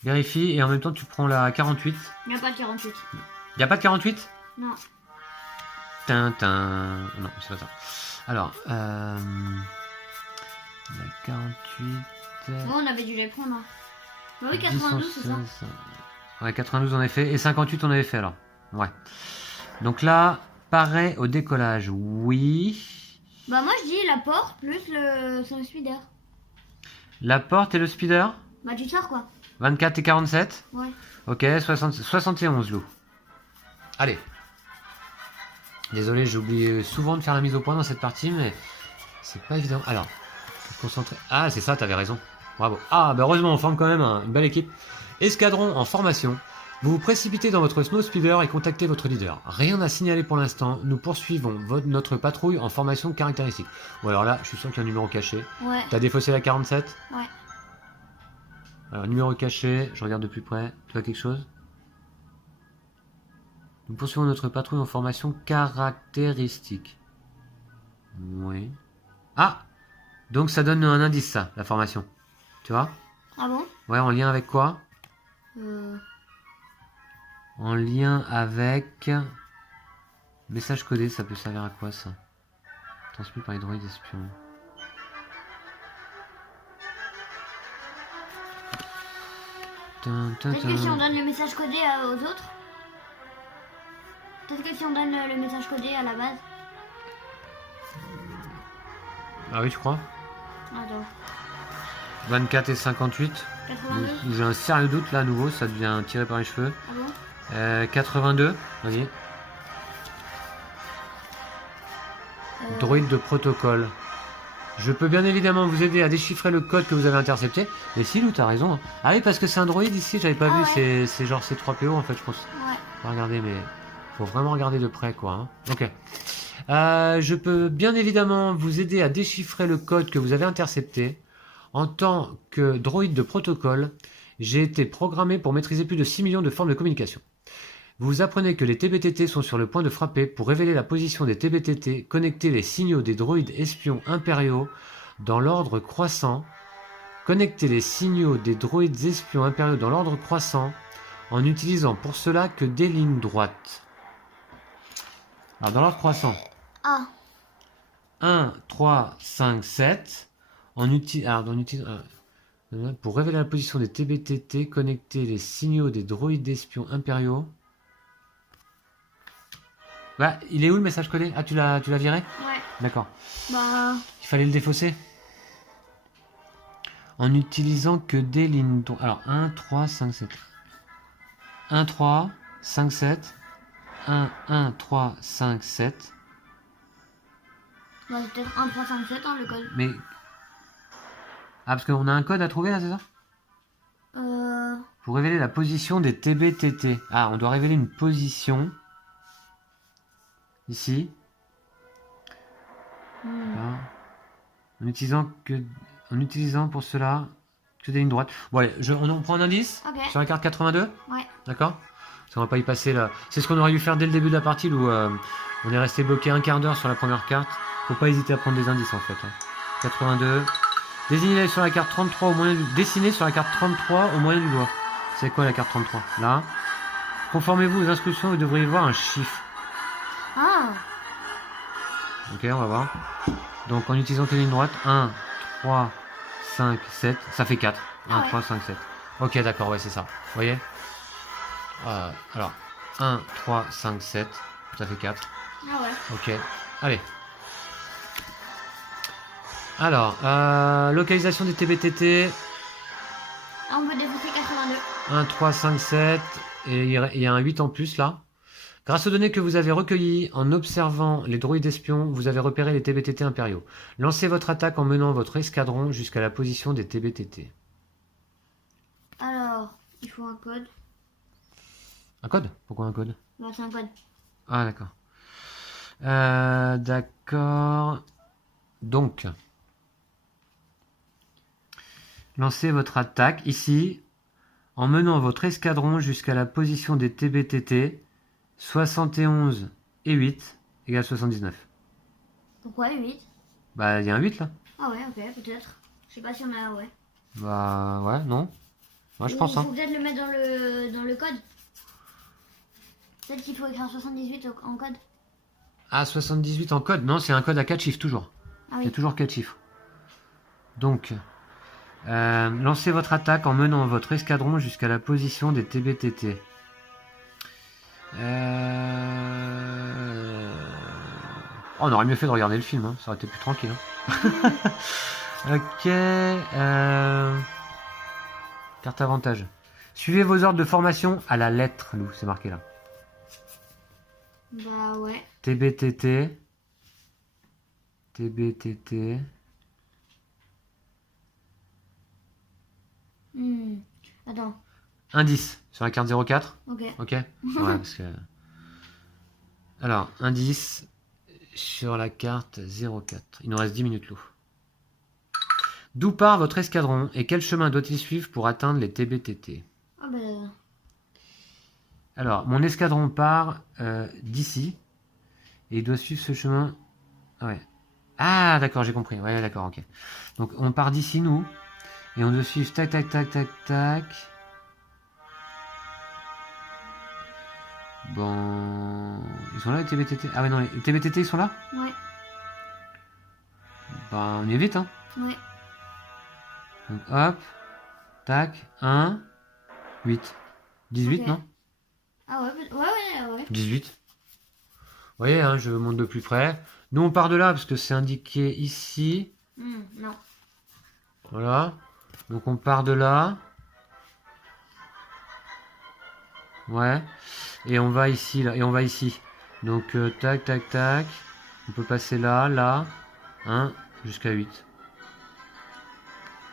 Vérifie, et en même temps, tu prends la 48. Il n'y a pas de 48. Y a pas de 48? Non. Tintin. Non, c'est pas ça. Alors, la 48. Bon, on avait dû les prendre. Hein. Bah oui, 92, c'est ça. Ouais, 92 on avait fait, et 58 on avait fait alors. Ouais. Donc là, pareil au décollage, oui. Bah moi je dis la porte plus le Snowspeeder. La porte et le speeder? Bah tu sors quoi. 24 et 47? Ouais. Ok, 71 Lou. Allez. Désolé, j'oublie souvent de faire la mise au point dans cette partie, mais c'est pas évident. Alors, faut se concentrer. Ah, c'est ça, t'avais raison. Bravo. Ah, bah heureusement, on forme quand même une belle équipe. Escadron en formation. Vous vous précipitez dans votre snow speeder et contactez votre leader. Rien à signaler pour l'instant. Nous poursuivons notre patrouille en formation caractéristique. Ou alors là, je suis sûr qu'il y a un numéro caché. Ouais. T'as défaussé la 47? Ouais. Alors, numéro caché, je regarde de plus près. Tu vois quelque chose? Nous poursuivons notre patrouille en formation caractéristique. Oui. Ah! Donc ça donne un indice, ça, la formation. Tu vois? Ah bon? Ouais, en lien avec quoi? Euh... En lien avec... Message codé, ça peut servir à quoi, ça? Transmis par les droïdes espions. Peut-être que si on donne le message codé aux autres. Peut-être que si on donne le message codé à la base. Ah oui, tu crois? Attends. 24 et 58. 82. J'ai un sérieux doute là à nouveau, ça devient tiré par les cheveux. Ah bon? 82, vas-y. Droïde de protocole. Je peux bien évidemment vous aider à déchiffrer le code que vous avez intercepté. Et si, Lou, t'as raison. Ah oui, parce que c'est un droïde ici, j'avais pas vu, ouais. c'est genre C3PO en fait, je pense. Ouais. Faut regarder, mais faut vraiment regarder de près, quoi. Hein. Ok. Je peux bien évidemment vous aider à déchiffrer le code que vous avez intercepté. En tant que droïde de protocole, j'ai été programmé pour maîtriser plus de 6 millions de formes de communication. Vous apprenez que les TBTT sont sur le point de frapper. Pour révéler la position des TBTT, connectez les signaux des droïdes espions impériaux dans l'ordre croissant. Connectez les signaux des droïdes espions impériaux dans l'ordre croissant en n'utilisant pour cela que des lignes droites. Alors dans l'ordre croissant. Ah. 1, 3, 5, 7. Pour révéler la position des TBTT, connectez les signaux des droïdes espions impériaux. Bah, il est où le message codé? Ah, tu l'as viré? Ouais. D'accord. Bah. Il fallait le défausser. En utilisant que des lignes droites. Alors, 1, 3, 5, 7. 1, 3, 5, 7. 1, 3, 5, 7. Bah, c'est peut-être 1, 3, 5, 7, hein, le code. Mais. Ah, parce qu'on a un code à trouver là, c'est ça? Pour révéler la position des TBTT. Ah, on doit révéler une position. Ici. Là. En utilisant pour cela que des lignes droites. Bon allez, on prend un indice. Ok. Sur la carte 82. Ouais. D'accord. Ça va pas y passer là. C'est ce qu'on aurait dû faire dès le début de la partie où on est resté bloqué un quart d'heure sur la première carte. Faut pas hésiter à prendre des indices en fait. Hein. 82. Dessinez sur la carte 33 au moyen du... Dessinez sur la carte 33 au moyen du doigt. C'est quoi la carte 33? Là. Conformez-vous aux instructions, vous devriez voir un chiffre. Ah. Ok, on va voir. Donc en utilisant tes lignes droites, 1, 3, 5, 7, ça fait 4. 1, 3, 5, 7. Ok, d'accord, ouais, c'est ça. Vous voyez alors, 1, 3, 5, 7, ça fait 4. Ah ouais. Ok, allez. Alors, localisation des TBTT. Ah, on peut défausser 82. 1, 3, 5, 7. Et il y a un 8 en plus là. Grâce aux données que vous avez recueillies en observant les droïdes espions, vous avez repéré les TBTT impériaux. Lancez votre attaque en menant votre escadron jusqu'à la position des TBTT. Alors, il faut un code. Un code? Pourquoi un code? Bah, c'est un code. Ah, d'accord. D'accord. Donc, lancez votre attaque ici en menant votre escadron jusqu'à la position des TBTT 71 et 8 égale 79. Pourquoi 8? Bah, il y a un 8 là. Ah ouais, ok, peut-être. Je sais pas si on a, ouais. Bah, ouais, non. Moi, je pense, Il hein. faut peut-être le mettre dans le code. Peut-être qu'il faut écrire 78 en code. Ah, 78 en code. Non, c'est un code à 4 chiffres, toujours. Ah Il y a oui. toujours 4 chiffres. Donc, lancez votre attaque en menant votre escadron jusqu'à la position des TBTT. Oh, on aurait mieux fait de regarder le film, hein. Ça aurait été plus tranquille. Hein. Ok. Carte avantage. Suivez vos ordres de formation à la lettre, Lou, c'est marqué là. Bah ouais. TBTT. TBTT. Attends. Indice sur la carte 04. Ok. Ok. Ouais, parce que... Alors, indice sur la carte 04. Il nous reste 10 minutes, Lou. D'où part votre escadron et quel chemin doit-il suivre pour atteindre les TBTT? Ah bah... Alors, mon escadron part d'ici et il doit suivre ce chemin. Ah ouais. Ah, d'accord, j'ai compris. Ouais, d'accord, ok. Donc, on part d'ici, nous, et on doit suivre tac, tac, tac, tac, tac. Bon... Ils sont là, les TBTT? Ah ouais, non, les TBTT, ils sont là? Ouais. Bah, on y est vite, hein. Ouais. Donc, hop, tac, 1, 8. 18, Ok. non? Ah ouais. 18. Vous voyez, hein, je monte de plus près. Nous, on part de là, parce que c'est indiqué ici. Non. Voilà. Donc, on part de là. Ouais. Et on va ici, là. Et on va ici. Donc, tac, tac, tac. On peut passer là, là. 1, jusqu'à 8.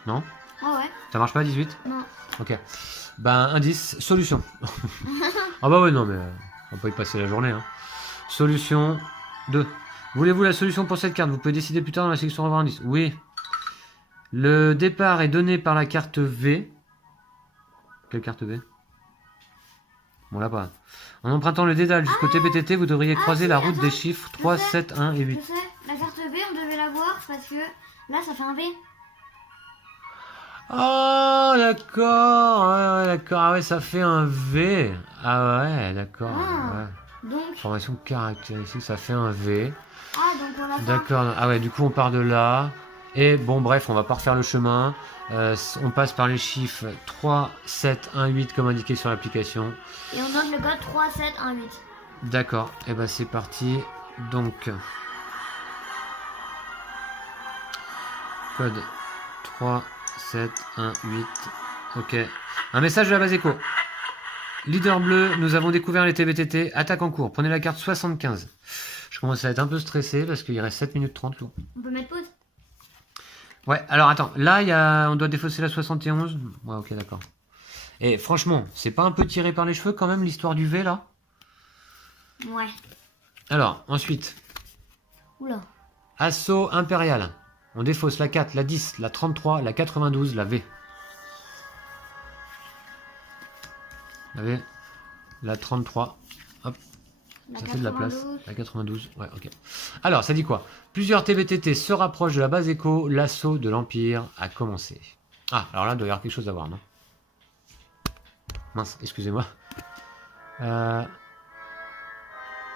Non? Ah ouais. Ça marche pas, 18? Non. Ok. Ben, indice, solution. Ah bah ouais, non, mais on va pas y passer la journée. Hein. Solution 2. Voulez-vous la solution pour cette carte? Vous pouvez décider plus tard dans la section revoir indice. Oui. Le départ est donné par la carte V. Quelle carte V? Bon, là pas. En empruntant le dédale jusqu'au TBTT, vous devriez croiser la route des chiffres 3, 7, 1 et 8. Je sais, la carte V, on devait la voir parce que là, ça fait un V. Oh, d'accord. Ouais, d'accord. Ah ouais, ça fait un V. Ah ouais, d'accord. Ah. Ouais. Donc, Formation caractéristique, ça fait un V. donc on l'a fait. D'accord. Ah ouais, du coup, on part de là. Et bon, bref, on va pas refaire le chemin. On passe par les chiffres 3, 7, 1, 8 comme indiqué sur l'application. Et on note le code 3, 7, 1, 8. D'accord. Et ben c'est parti. Donc, code 3, 7, 1, 8. Ok. Un message de la base écho. Leader bleu, nous avons découvert les TBTT. Attaque en cours. Prenez la carte 75. Je commence à être un peu stressé parce qu'il reste 7 minutes 30. Là. On peut mettre pause? Ouais, alors attends. Là, on doit défausser la 71. Ouais, ok, d'accord. Et franchement, c'est pas un peu tiré par les cheveux quand même l'histoire du V là? Ouais. Alors, ensuite, Oula. assaut impérial. On défausse la 4, la 10, la 33, la 92, la V. La V. La 33. Hop, La ça fait de la place. 92. La 92. Ouais, ok. Alors, ça dit quoi? Plusieurs TBTT se rapprochent de la base Echo. L'assaut de l'Empire a commencé. Ah, alors là, il doit y avoir quelque chose à voir, non? Mince, excusez-moi.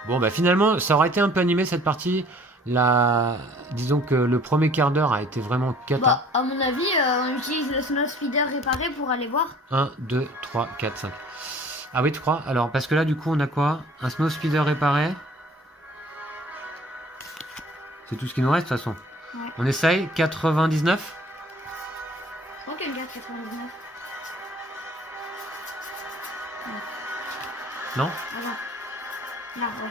Bon, bah finalement, ça aurait été un peu animé cette partie. Disons que le premier quart d'heure a été vraiment cata. Bah, à mon avis, on utilise le Snow Speeder réparé pour aller voir. 1, 2, 3, 4, 5. Ah oui, tu crois? Alors, parce que là, du coup, on a quoi? Un Snow Speeder réparé. C'est tout ce qui nous reste, de toute façon. Ouais. On essaye. 99. Je crois qu'il y a une carte 99. Non? Voilà. Là, ouais.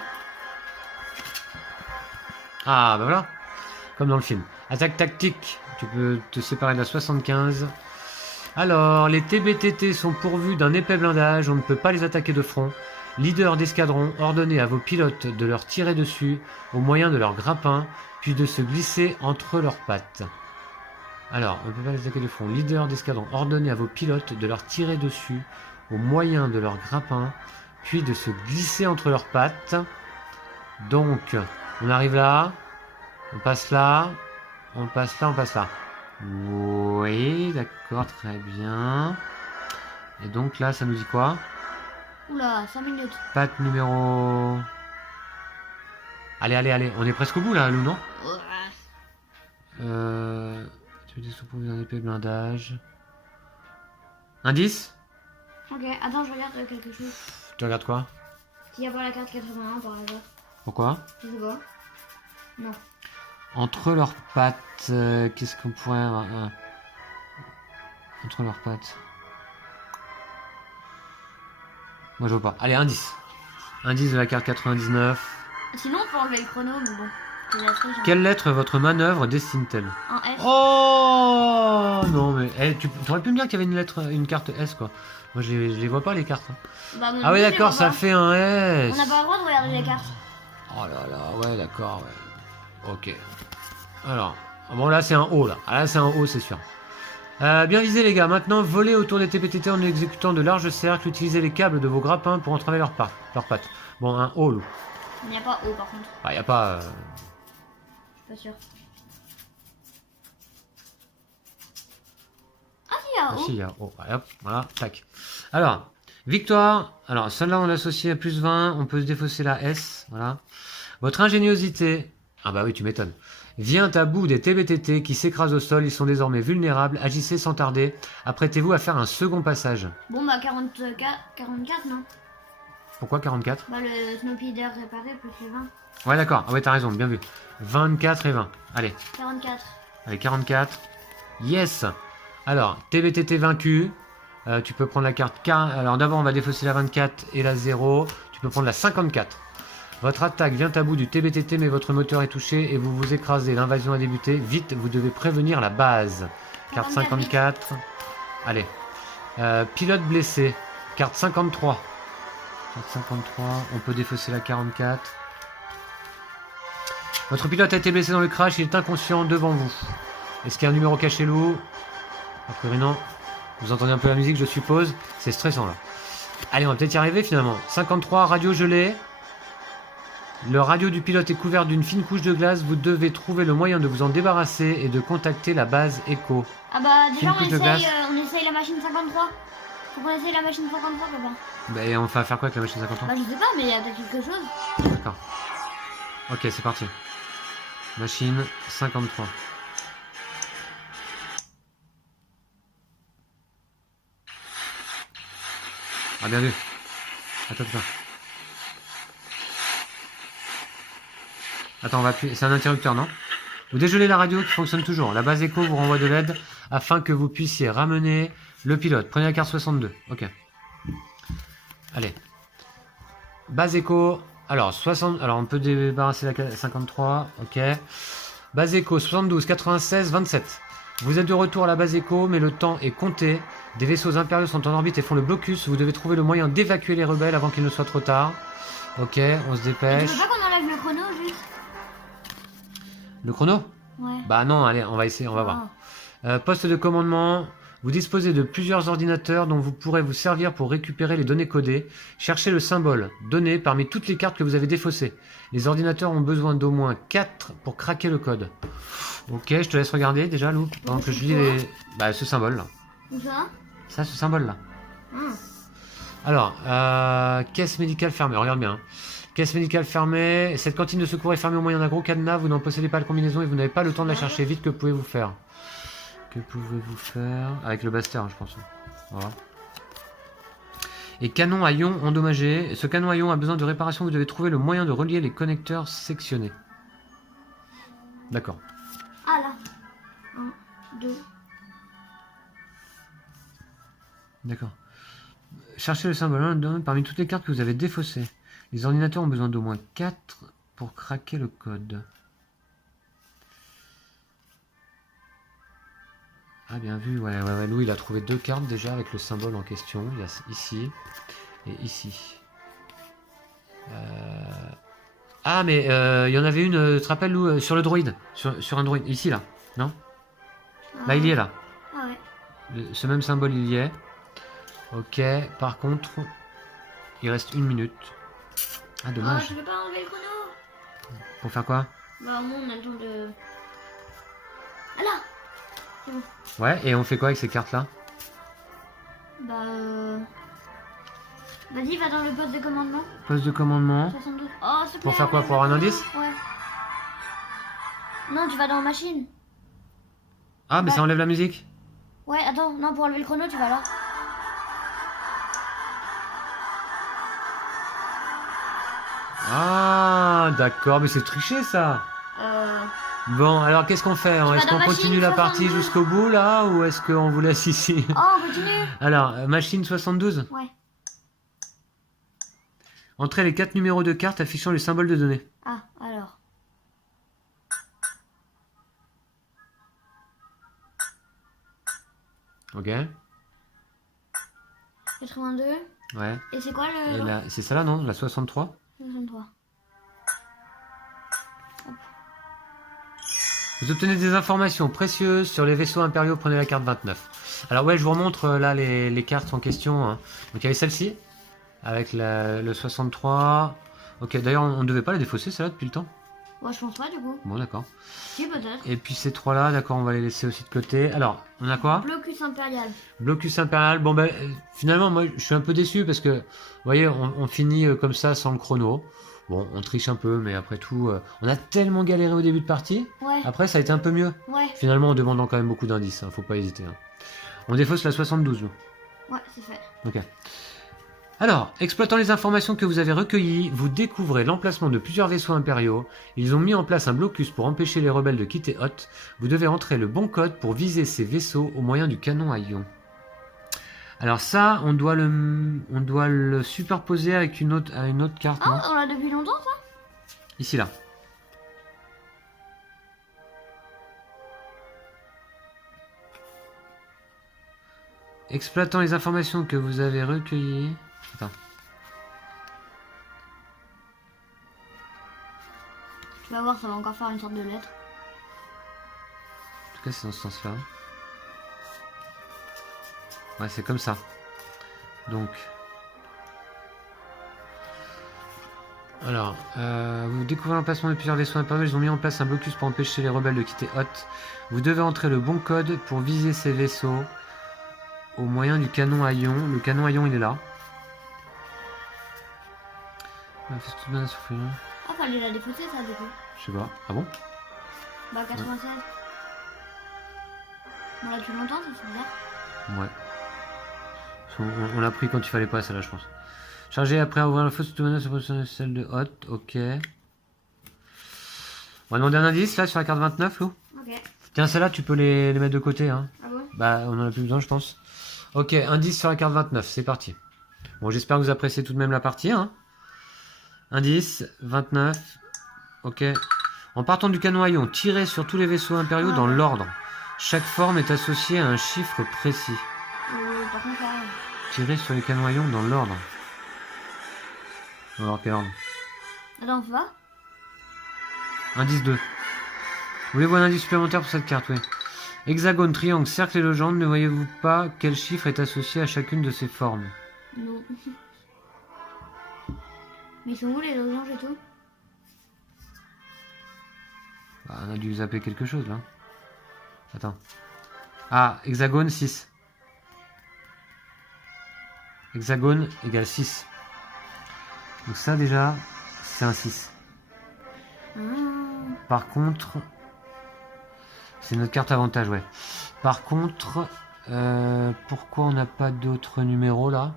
Ah, bah voilà. Comme dans le film. Attaque tactique. Tu peux te séparer de la 75. Alors, les TBTT sont pourvus d'un épais blindage. On ne peut pas les attaquer de front. Leader d'escadron, ordonnez à vos pilotes de leur tirer dessus au moyen de leurs grappins, puis de se glisser entre leurs pattes. Alors, on ne peut pas les attaquer de front. Leader d'escadron, ordonnez à vos pilotes de leur tirer dessus au moyen de leurs grappins, puis de se glisser entre leurs pattes. Donc, on arrive là, on passe là, on passe là, on passe là. Oui, d'accord, très bien. Et donc là, ça nous dit quoi? Oula, 5 minutes. Patte numéro... Allez, allez, allez, on est presque au bout là, Lou, non? Tu es sous-pourvu d'un épais blindage. Indice? Ok, attends, je regarde quelque chose. Tu regardes quoi? S'il y a pas la carte 81 par hasard. Pourquoi? Je sais pas. Non. Entre leurs pattes, qu'est-ce qu'on pourrait... entre leurs pattes... Moi je vois pas. Allez, indice. Indice de la carte 99. Sinon, on peut enlever le chrono, mais bon. C'est la triche, hein. Quelle lettre votre manœuvre destine-t-elle? Un S. Oh non mais tu aurais pu me dire qu'il y avait une lettre, une carte S quoi. Moi je les vois pas les cartes. Hein. Bah, Ah oui je les d'accord, vois ça pas. fait un S. On n'a pas le droit de regarder les cartes. Oh là là, ouais d'accord, ouais. Ok. Alors, bon là c'est un O là. Ah là c'est un O c'est sûr. Bien visé les gars, maintenant volez autour des TPTT en exécutant de larges cercles, utilisez les câbles de vos grappins pour entraver leurs pattes. Bon un O Lou. Il n'y a pas O par contre. Ah y a pas... Je suis pas sûr. Ah si, il y a Ah, O. si, il y a O. Allez, hop, voilà, tac. Alors, victoire. Alors, celle-là, on l'associe à plus 20. On peut se défausser la S. Voilà. Votre ingéniosité. Ah bah oui, tu m'étonnes. Vient à bout des TBTT qui s'écrasent au sol. Ils sont désormais vulnérables. Agissez sans tarder. Apprêtez-vous à faire un second passage. Bon bah 44 non. Pourquoi 44? Bah le Snow Speeder réparé plus les 20. Ouais, d'accord. Ah ouais, t'as raison. Bien vu. 24 et 20. Allez. 44. Allez, 44. Yes. Alors, TBTT vaincu. Tu peux prendre la carte K. Alors d'abord, on va défausser la 24 et la 0. Tu peux prendre la 54. Votre attaque vient à bout du TBTT, mais votre moteur est touché et vous vous écrasez. L'invasion a débuté. Vite, vous devez prévenir la base. Carte 54. Allez. Pilote blessé. Carte 53. Carte 53. On peut défausser la 44. Votre pilote a été blessé dans le crash. Il est inconscient devant vous. Est-ce qu'il y a un numéro caché, Lou? A priori non. Vous entendez un peu la musique, je suppose. C'est stressant là. Allez, on va peut-être y arriver finalement. 53, radio gelée. Le radio du pilote est couvert d'une fine couche de glace. Vous devez trouver le moyen de vous en débarrasser et de contacter la base Echo. Ah bah déjà Une couche de glace. on essaye la machine 53. Faut qu'on essaye la machine 53 papa. Bah, et on va faire quoi avec la machine 53? Bah je sais pas mais il y a peut-être quelque chose. D'accord. Ok, c'est parti. Machine 53. Ah bien vu. Attends. Attends, on va appuyer. C'est un interrupteur, non? Vous dégelez la radio qui fonctionne toujours. La base Echo vous renvoie de l'aide afin que vous puissiez ramener le pilote. Prenez la carte 62. Ok. Allez. Base Echo. Alors, 60... Alors, on peut débarrasser la 53. Ok. Base Echo 72, 96, 27. Vous êtes de retour à la base Echo, mais le temps est compté. Des vaisseaux impériaux sont en orbite et font le blocus. Vous devez trouver le moyen d'évacuer les rebelles avant qu'il ne soit trop tard. Ok, on se Et tu dépêche. veux pas qu'on enlève le chrono juste? Le chrono? Ouais. Bah non, allez, on va essayer, on va voir. Poste de commandement. Vous disposez de plusieurs ordinateurs dont vous pourrez vous servir pour récupérer les données codées. Cherchez le symbole donné parmi toutes les cartes que vous avez défaussées. Les ordinateurs ont besoin d'au moins 4 pour craquer le code. Ok, je te laisse regarder déjà, Lou. Pendant que je lis les... Bah, ce symbole-là. Où ça? Ça, ce symbole-là. Ah. Alors, caisse médicale fermée, regarde bien. Hein. Caisse médicale fermée. Cette cantine de secours est fermée au moyen d'un gros cadenas. Vous n'en possédez pas la combinaison et vous n'avez pas le temps de la chercher. Vite, que pouvez-vous faire? Que pouvez-vous faire? Avec le Baster, je pense. Voilà. Et canon à ion endommagé. Ce canon à ion a besoin de réparation. Vous devez trouver le moyen de relier les connecteurs sectionnés. D'accord. Ah là. 1, 2. D'accord. Cherchez le symbole 1 2 parmi toutes les cartes que vous avez défaussées. Les ordinateurs ont besoin d'au moins 4 pour craquer le code. Ah, bien vu, ouais, Lou, il a trouvé 2 cartes déjà avec le symbole en question. Il y a ici et ici. Ah, mais il y en avait une, tu te rappelles, Lou, sur le droïde, sur un droïde, ici, là, non? Là, il y est, là. Ah ouais. Ce même symbole, il y est. Ok, par contre, il reste 1 minute. Ah, Oh, dommage. je vais pas enlever le chrono. Pour faire quoi? Bah, au moins, on a le temps de. Ah là. C'est bon. Ouais, et on fait quoi avec ces cartes-là? Bah. Vas-y, va dans le poste de commandement. Poste de commandement. 72. Oh, s'il te Pour plaît, faire quoi? enlève Pour avoir le un chrono. indice? Ouais. Non, tu vas dans machine. Ah, mais Ouais. ça enlève la musique? Ouais, attends, non, pour enlever le chrono, tu vas là. Ah, d'accord, mais c'est triché, ça. Bon, alors qu'est-ce qu'on fait? vas Est-ce dans qu'on machine continue la partie 72. jusqu'au bout, là, ou est-ce qu'on vous laisse ici? Oh, on continue. Alors, machine 72. Ouais. Entrez les 4 numéros de cartes affichant les symboles de données. Ah, alors. Ok. 82. Ouais. Et c'est quoi Et le. là, c'est ça là, non? La 63? 63. Vous obtenez des informations précieuses sur les vaisseaux impériaux, prenez la carte 29. Alors ouais, je vous remontre là les cartes en question. Hein. Donc il y avait celle-ci, avec le 63. Ok, d'ailleurs on ne devait pas la défausser celle-là depuis le temps. Ouais, je pense pas du coup. Bon, d'accord. Si, peut-être. Et puis ces trois-là, d'accord, on va les laisser aussi de côté. Alors, on a quoi? Blocus impérial. Blocus impérial. Bon ben, finalement, moi je suis un peu déçu parce que, vous voyez, on finit comme ça sans le chrono. Bon, on triche un peu, mais après tout, on a tellement galéré au début de partie. Ouais. Après, ça a été un peu mieux. Ouais. Finalement, en demandant quand même beaucoup d'indices, hein, faut pas hésiter. Hein. On défausse la 72. Nous. Ouais, c'est fait. Ok. Alors, exploitant les informations que vous avez recueillies, vous découvrez l'emplacement de plusieurs vaisseaux impériaux. Ils ont mis en place un blocus pour empêcher les rebelles de quitter Hoth. Vous devez entrer le bon code pour viser ces vaisseaux au moyen du canon à ion. Alors ça, on doit le superposer avec une autre carte. Ah, Non on l'a depuis longtemps ça? Ici, là. Exploitant les informations que vous avez recueillies... Attends. Tu vas voir, ça va encore faire une sorte de lettre. En tout cas, c'est dans ce sens-là. Ouais, c'est comme ça. Donc... Alors, vous découvrez l'emplacement de plusieurs vaisseaux impériaux. Ils ont mis en place un blocus pour empêcher les rebelles de quitter Hoth. Vous devez entrer le bon code pour viser ces vaisseaux au moyen du canon à ion. Le canon à ion, il est là. Ah, fallait la défausser ça du coup. Je sais pas. Ah bon? Bah 96. On l'a depuis longtemps, ça c'est bizarre. Ouais. On l'a pris quand il fallait pas, celle-là, je pense. Chargé après ouvrir la fausse menace sur celle de Hoth. Ok. On va demander un indice là sur la carte 29, Lou. Ok. Tiens, celle-là, tu peux les mettre de côté. Hein. Ah bon? Bah, on en a plus besoin, je pense. Ok, indice sur la carte 29, c'est parti. Bon, j'espère que vous appréciez tout de même la partie. Hein. Indice, 29. Ok. En partant du canon à ion, tirez sur tous les vaisseaux impériaux dans l'ordre. Chaque forme est associée à un chiffre précis. Par contre, là. Tirez sur les canons à ion dans l'ordre. On va voir quel ordre. Attends, on va? Indice 2. Voulez-vous un indice supplémentaire pour cette carte? Oui. Hexagone, triangle, cercle et legende, ne voyez-vous pas quel chiffre est associé à chacune de ces formes? Non. Mais ils sont où les losanges et tout? Bah, on a dû zapper quelque chose là. Attends. Ah, hexagone 6. Hexagone égale 6. Donc ça déjà, c'est un 6. Ah. Par contre, c'est notre carte avantage, ouais. Par contre, pourquoi on n'a pas d'autres numéros là?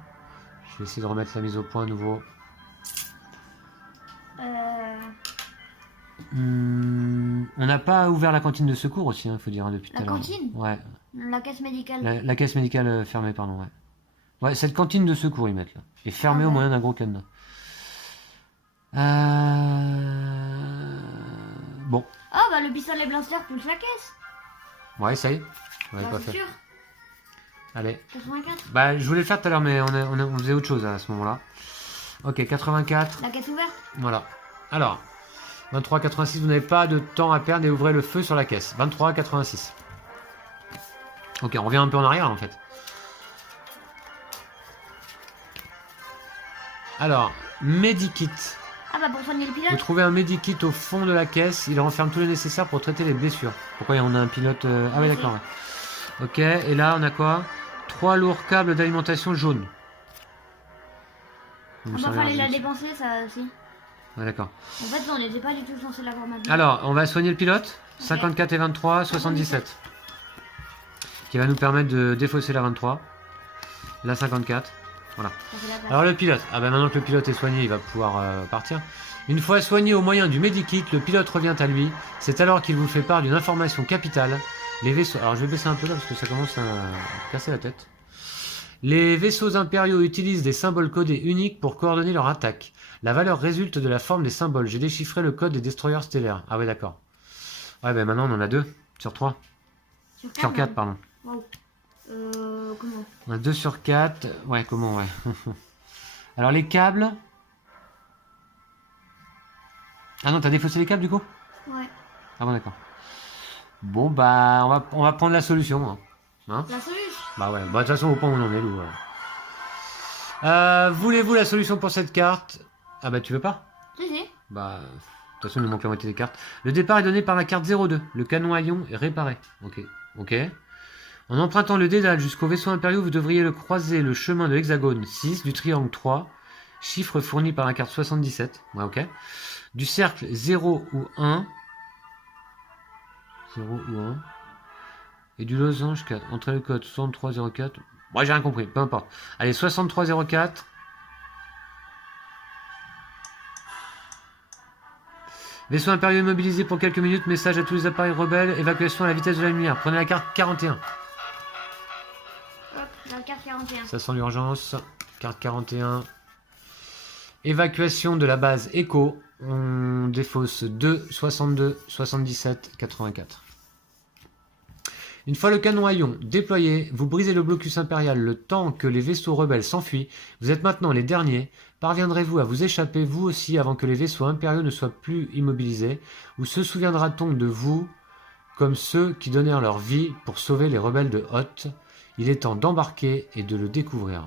Je vais essayer de remettre la mise au point à nouveau. On n'a pas ouvert la cantine de secours aussi, il faut dire, hein, depuis tout à La l'heure. cantine? Ouais. La caisse médicale. La caisse médicale fermée, pardon, ouais. Ouais, cette cantine de secours, ils mettent là. Et fermée Ah au ouais. moyen d'un gros cadenas. Bon. Ah bah le pistolet blaster pousse la caisse. Ouais, essaye. On l'avait Bah, pas c'est fait. sûr. Allez. 84. Bah, je voulais le faire tout à l'heure, mais on faisait autre chose à ce moment-là. Ok, 84. La caisse ouverte. Voilà. Alors, 23,86, vous n'avez pas de temps à perdre et ouvrez le feu sur la caisse. 23,86. Ok, on revient un peu en arrière en fait. Alors, Medikit. Ah bah pour soigner le Vous pilote. trouvez un Medikit au fond de la caisse. Il renferme tout le nécessaire pour traiter les blessures. Pourquoi on a un pilote Ah oui, d'accord. Ouais. Ok, et là on a quoi? 3 lourds câbles d'alimentation jaune. Ah bah fallait la dépenser ça aussi. Ouais, d'accord. En fait on n'était pas du tout censé l'avoir maintenant. Alors, on va soigner le pilote. 54 et 23, 77. Qui va nous permettre de défausser la 23. La 54. Voilà. Ça fait la place. Alors le pilote. Ah ben maintenant que le pilote est soigné, il va pouvoir partir. Une fois soigné au moyen du Medikit, le pilote revient à lui. C'est alors qu'il vous fait part d'une information capitale. Les vaisseaux... Alors je vais baisser un peu là parce que ça commence à casser la tête. Les vaisseaux impériaux utilisent des symboles codés uniques pour coordonner leur attaque. La valeur résulte de la forme des symboles. J'ai déchiffré le code des destroyers stellaires. Ah ouais, d'accord. Ouais, ben maintenant on en a 2 sur 3. Sur 4, pardon. Wow. Comment? On a 2 sur 4. Ouais, comment, ouais. Alors les câbles... Ah non, t'as défaussé les câbles du coup? Ouais. Ah bon, d'accord. Bon, bah, on va prendre la solution. Hein, La solution. bah ouais, bah de toute façon, au point où on en est, Lou. Ouais. Voulez-vous la solution pour cette carte? Ah bah tu veux pas? Si si. Bah, de toute façon, il nous manque la moitié des cartes. Le départ est donné par la carte 02. Le canon à ion est réparé. Ok, ok. En empruntant le dédale jusqu'au vaisseau impériaux, vous devriez le croiser le chemin de l'hexagone 6, du triangle 3, chiffre fourni par la carte 77. Ouais, ok. Du cercle 0 ou 1. 0 ou 1. Et du losange 4. Entrée le code 6304. Moi, j'ai rien compris, peu importe. Allez, 6304. Vaisseau impérieux immobilisé pour quelques minutes. Message à tous les appareils rebelles. Évacuation à la vitesse de la lumière. Prenez la carte 41. Hop, la carte 41. Ça sent l'urgence. Carte 41. Évacuation de la base Echo. On défausse 2, 62, 77, 84. Une fois le canon à ion déployé, vous brisez le blocus impérial le temps que les vaisseaux rebelles s'enfuient. Vous êtes maintenant les derniers. Parviendrez-vous à vous échapper vous aussi avant que les vaisseaux impériaux ne soient plus immobilisés? Ou se souviendra-t-on de vous comme ceux qui donnèrent leur vie pour sauver les rebelles de Hoth? Il est temps d'embarquer et de le découvrir.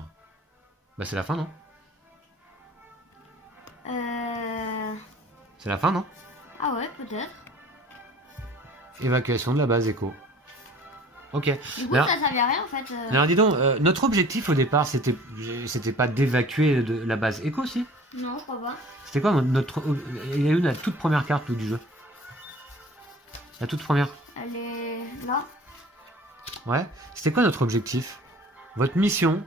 Bah c'est la fin, non? C'est la fin, non? Ah ouais, peut-être. Évacuation de la base Echo. Ok. Du coup, Alors, ça servait à rien en fait. alors dis donc, notre objectif au départ, c'était pas d'évacuer de la base Echo, si? Non, je crois pas. C'était quoi notre... Il y a eu la toute première carte du jeu. La toute première. Elle est là. Ouais. C'était quoi notre objectif? Votre mission?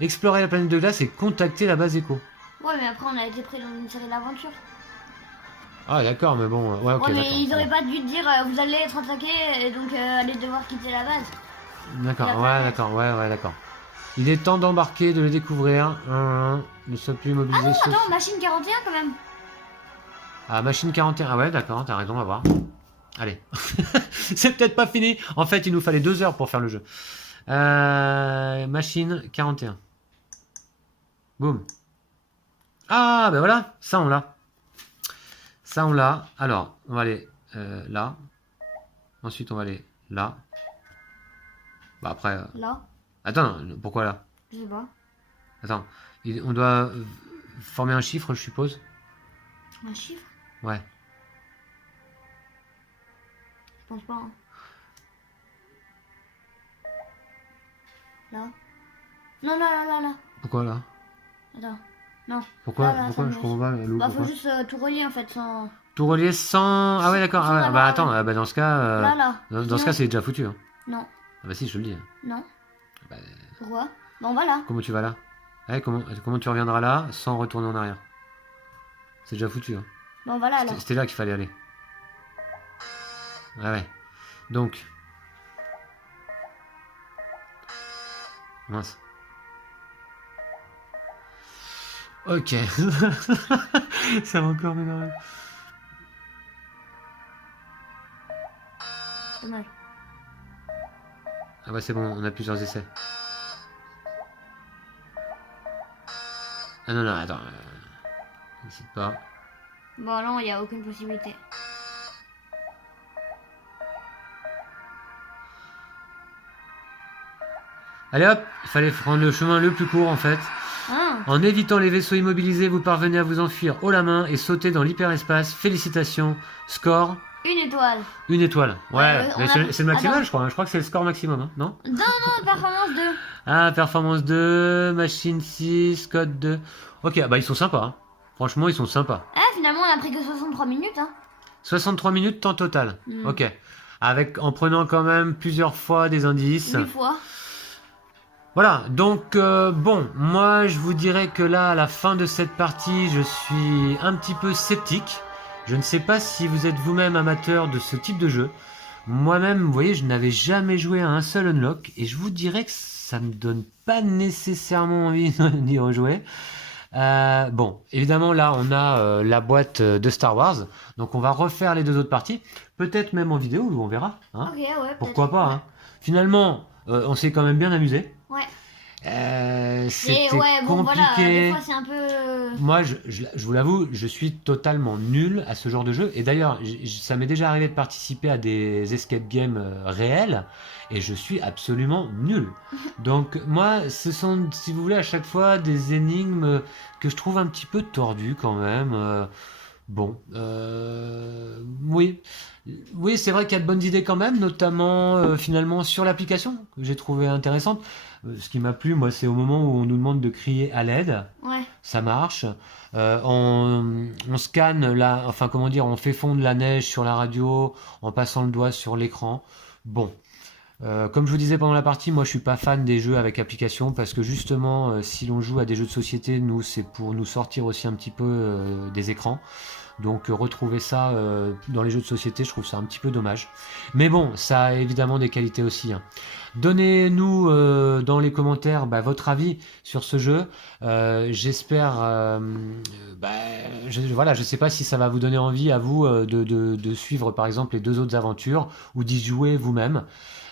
Explorer la planète de glace et contacter la base Echo. Ouais, mais après, on a été pris dans une série d'aventures. Ah d'accord, mais bon... Ouais, ok, Ouais, mais d'accord. ils auraient pas dû te dire vous allez être attaqué et donc allez devoir quitter la base. D'accord, La ouais, planète. d'accord, ouais, d'accord. Il est temps d'embarquer, de le découvrir. Ne soit plus immobilisé. Ah non, sauf- attends, machine 41 quand même. Ah, machine 41. Ah ouais, d'accord, t'as raison, on va voir. Allez. C'est peut-être pas fini. En fait, il nous fallait 2 heures pour faire le jeu. Machine 41. Boum. Ah, ben voilà. Ça, on l'a. Ça, on l'a. Alors, on va aller là. Ensuite, on va aller Là. Bah après... Là. Attends, pourquoi là? Je sais pas. Attends, on doit former un chiffre, je suppose? Un chiffre? Ouais. Je pense pas. Hein. Là. Non, là. Pourquoi là? Attends. Non. Pourquoi, Là, pourquoi ça je me comprends pas, Lou, Bah, faut pourquoi? juste tout relier en fait sans. Tout relier sans... Ah ouais, d'accord. Sans Ah ouais, avoir- bah attends, bah dans ce cas... Là. Dans ce Sinon- cas, c'est déjà foutu. Hein. Non. Ah bah si, je te le dis. Non. Bah, Pourquoi? Bon, voilà. comment tu vas là? Ouais, comment tu reviendras là sans retourner en arrière? C'est déjà foutu. Hein. Bon, voilà alors. C'était là qu'il fallait aller. Ah ouais. Donc... Mince. Ok. Ça va encore m'énerver. Dommage. Ah bah c'est bon, on a plusieurs essais. Ah non, attends. N'hésite pas. Bon, non, il n'y a aucune possibilité. Allez hop, il fallait prendre le chemin le plus court en fait. Ah. En évitant les vaisseaux immobilisés, vous parvenez à vous enfuir haut la main et sauter dans l'hyperespace. Félicitations. Score, Une étoile. 1 étoile. Ouais, on mais a- c'est le maximal Attends. je crois. Je crois que c'est le score maximum, hein, non? Non, performance 2. Ah, performance 2, machine 6, code 2. Ok, bah ils sont sympas. Hein. Franchement, ils sont sympas. Ah, finalement, on a pris que 63 minutes. Hein. 63 minutes temps total. Mm. Ok. En prenant quand même plusieurs fois des indices. 8 fois. Voilà, donc bon, moi je vous dirais que là, à la fin de cette partie, je suis un petit peu sceptique. Je ne sais pas si vous êtes vous-même amateur de ce type de jeu. Moi-même, vous voyez, je n'avais jamais joué à un seul Unlock et je vous dirais que ça me donne pas nécessairement envie d'y rejouer. Bon, évidemment là on a la boîte de Star Wars, donc on va refaire les deux autres parties, peut-être même en vidéo, on verra. Hein. Ok, ouais. Pourquoi pas hein. Finalement, on s'est quand même bien amusé. Ouais. C'était Et ouais, bon, voilà. Des compliqué. fois, c'est un peu. Moi, je vous l'avoue, je suis totalement nul à ce genre de jeu. Et d'ailleurs, ça m'est déjà arrivé de participer à des escape games réels. Et je suis absolument nul. Donc, moi, ce sont, si vous voulez, à chaque fois des énigmes que je trouve un petit peu tordues quand même. Bon, oui. Oui, c'est vrai qu'il y a de bonnes idées quand même, notamment finalement sur l'application, que j'ai trouvé intéressante. Ce qui m'a plu, moi, c'est au moment où on nous demande de crier à l'aide. Ouais. Ça marche. On scanne la, enfin comment dire, on fait fondre la neige sur la radio en passant le doigt sur l'écran. Bon. Comme je vous disais pendant la partie, moi je suis pas fan des jeux avec application parce que justement, si l'on joue à des jeux de société, nous c'est pour nous sortir aussi un petit peu des écrans. Donc retrouver ça dans les jeux de société, je trouve ça un petit peu dommage. Mais bon, ça a évidemment des qualités aussi. Hein. Donnez-nous dans les commentaires votre avis sur ce jeu. J'espère... voilà, je sais pas si ça va vous donner envie à vous de suivre par exemple les deux autres aventures ou d'y jouer vous-même.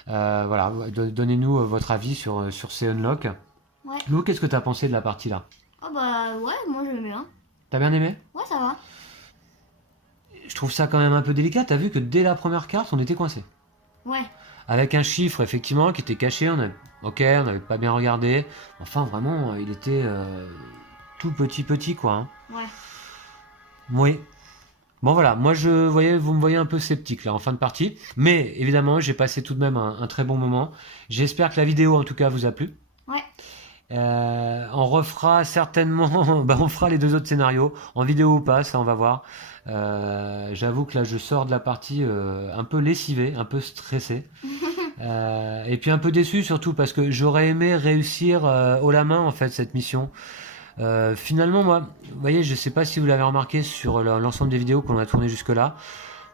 Voilà, donnez-nous votre avis sur ces unlocks. Ouais. Lou, qu'est-ce que tu as pensé de la partie là? Oh bah ouais, moi j'aime bien. T'as bien aimé? Ouais, ça va. Je trouve ça quand même un peu délicat. T'as vu que dès la première carte, on était coincé. Ouais. Avec un chiffre, effectivement, qui était caché. On n'avait pas bien regardé. Enfin, vraiment, il était tout petit, quoi. Hein. Ouais. Oui. Bon, voilà. Moi, vous me voyez un peu sceptique, là, en fin de partie. Mais, évidemment, j'ai passé tout de même un très bon moment. J'espère que la vidéo, en tout cas, vous a plu. Ouais. On refera certainement, on fera les deux autres scénarios en vidéo ou pas, ça on va voir. J'avoue que là je sors de la partie un peu lessivé, un peu stressé, et puis un peu déçu surtout parce que j'aurais aimé réussir haut la main en fait cette mission. Finalement moi, vous voyez, je sais pas si vous l'avez remarqué sur l'ensemble des vidéos qu'on a tourné jusque là.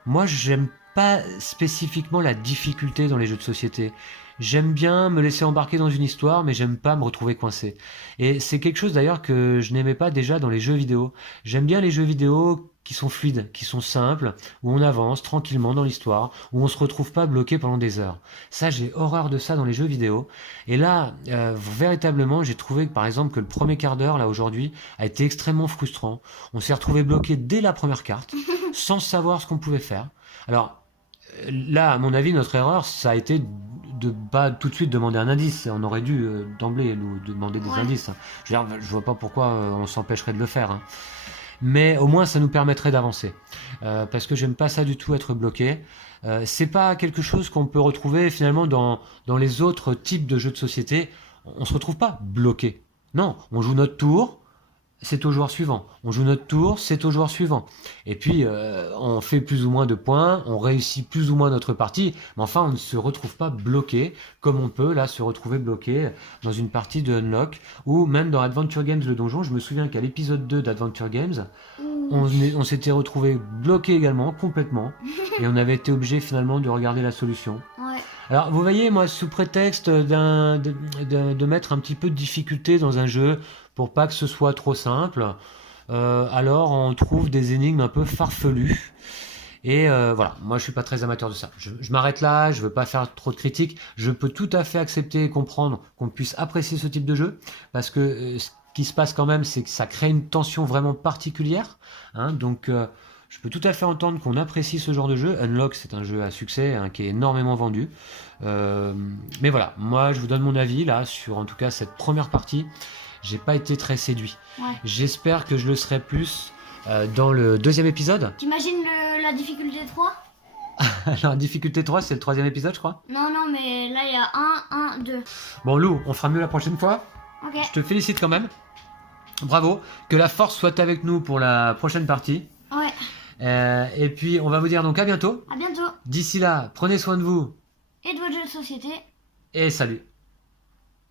Moi j'aime pas spécifiquement la difficulté dans les jeux de société. J'aime bien me laisser embarquer dans une histoire, mais j'aime pas me retrouver coincé. Et c'est quelque chose d'ailleurs que je n'aimais pas déjà dans les jeux vidéo. J'aime bien les jeux vidéo qui sont fluides, qui sont simples, où on avance tranquillement dans l'histoire, où on se retrouve pas bloqué pendant des heures. Ça, j'ai horreur de ça dans les jeux vidéo. Et là, véritablement, j'ai trouvé que par exemple que le premier quart d'heure là aujourd'hui a été extrêmement frustrant. On s'est retrouvé bloqué dès la première carte, sans savoir ce qu'on pouvait faire. Alors là, à mon avis, notre erreur, ça a été de pas tout de suite demander un indice. On aurait dû d'emblée nous demander des indices. Je veux dire, je vois pas pourquoi on s'empêcherait de le faire. Hein. Mais au moins, ça nous permettrait d'avancer. Parce que j'aime pas ça du tout être bloqué. C'est pas quelque chose qu'on peut retrouver finalement dans les autres types de jeux de société. On se retrouve pas bloqué. Non, on joue notre tour. C'est au joueur suivant. On joue notre tour, c'est au joueur suivant. Et puis, on fait plus ou moins de points, on réussit plus ou moins notre partie, mais enfin, on ne se retrouve pas bloqué, comme on peut là se retrouver bloqué dans une partie de Unlock, ou même dans Adventure Games le donjon. Je me souviens qu'à l'épisode 2 d'Adventure Games, on s'était retrouvé bloqué également, complètement, et on avait été obligé finalement de regarder la solution. Ouais. Alors, vous voyez, moi, sous prétexte de mettre un petit peu de difficulté dans un jeu, pour pas que ce soit trop simple, alors on trouve des énigmes un peu farfelues. Et voilà, moi je suis pas très amateur de ça. Je m'arrête là, je veux pas faire trop de critiques. Je peux tout à fait accepter et comprendre qu'on puisse apprécier ce type de jeu, parce que ce qui se passe quand même, c'est que ça crée une tension vraiment particulière. Hein, donc je peux tout à fait entendre qu'on apprécie ce genre de jeu. Unlock, c'est un jeu à succès hein, qui est énormément vendu. Mais voilà, moi je vous donne mon avis là sur en tout cas cette première partie. J'ai pas été très séduit. Ouais. J'espère que je le serai plus dans le deuxième épisode. T'imagines la difficulté 3? Alors, difficulté 3, c'est le troisième épisode, je crois. Non, mais là il y a 1, 2. Bon, Lou, on fera mieux la prochaine fois. Ok. Je te félicite quand même. Bravo. Que la force soit avec nous pour la prochaine partie. Ouais. Et puis, on va vous dire donc à bientôt. À bientôt. D'ici là, prenez soin de vous. Et de votre jeu de société. Et salut.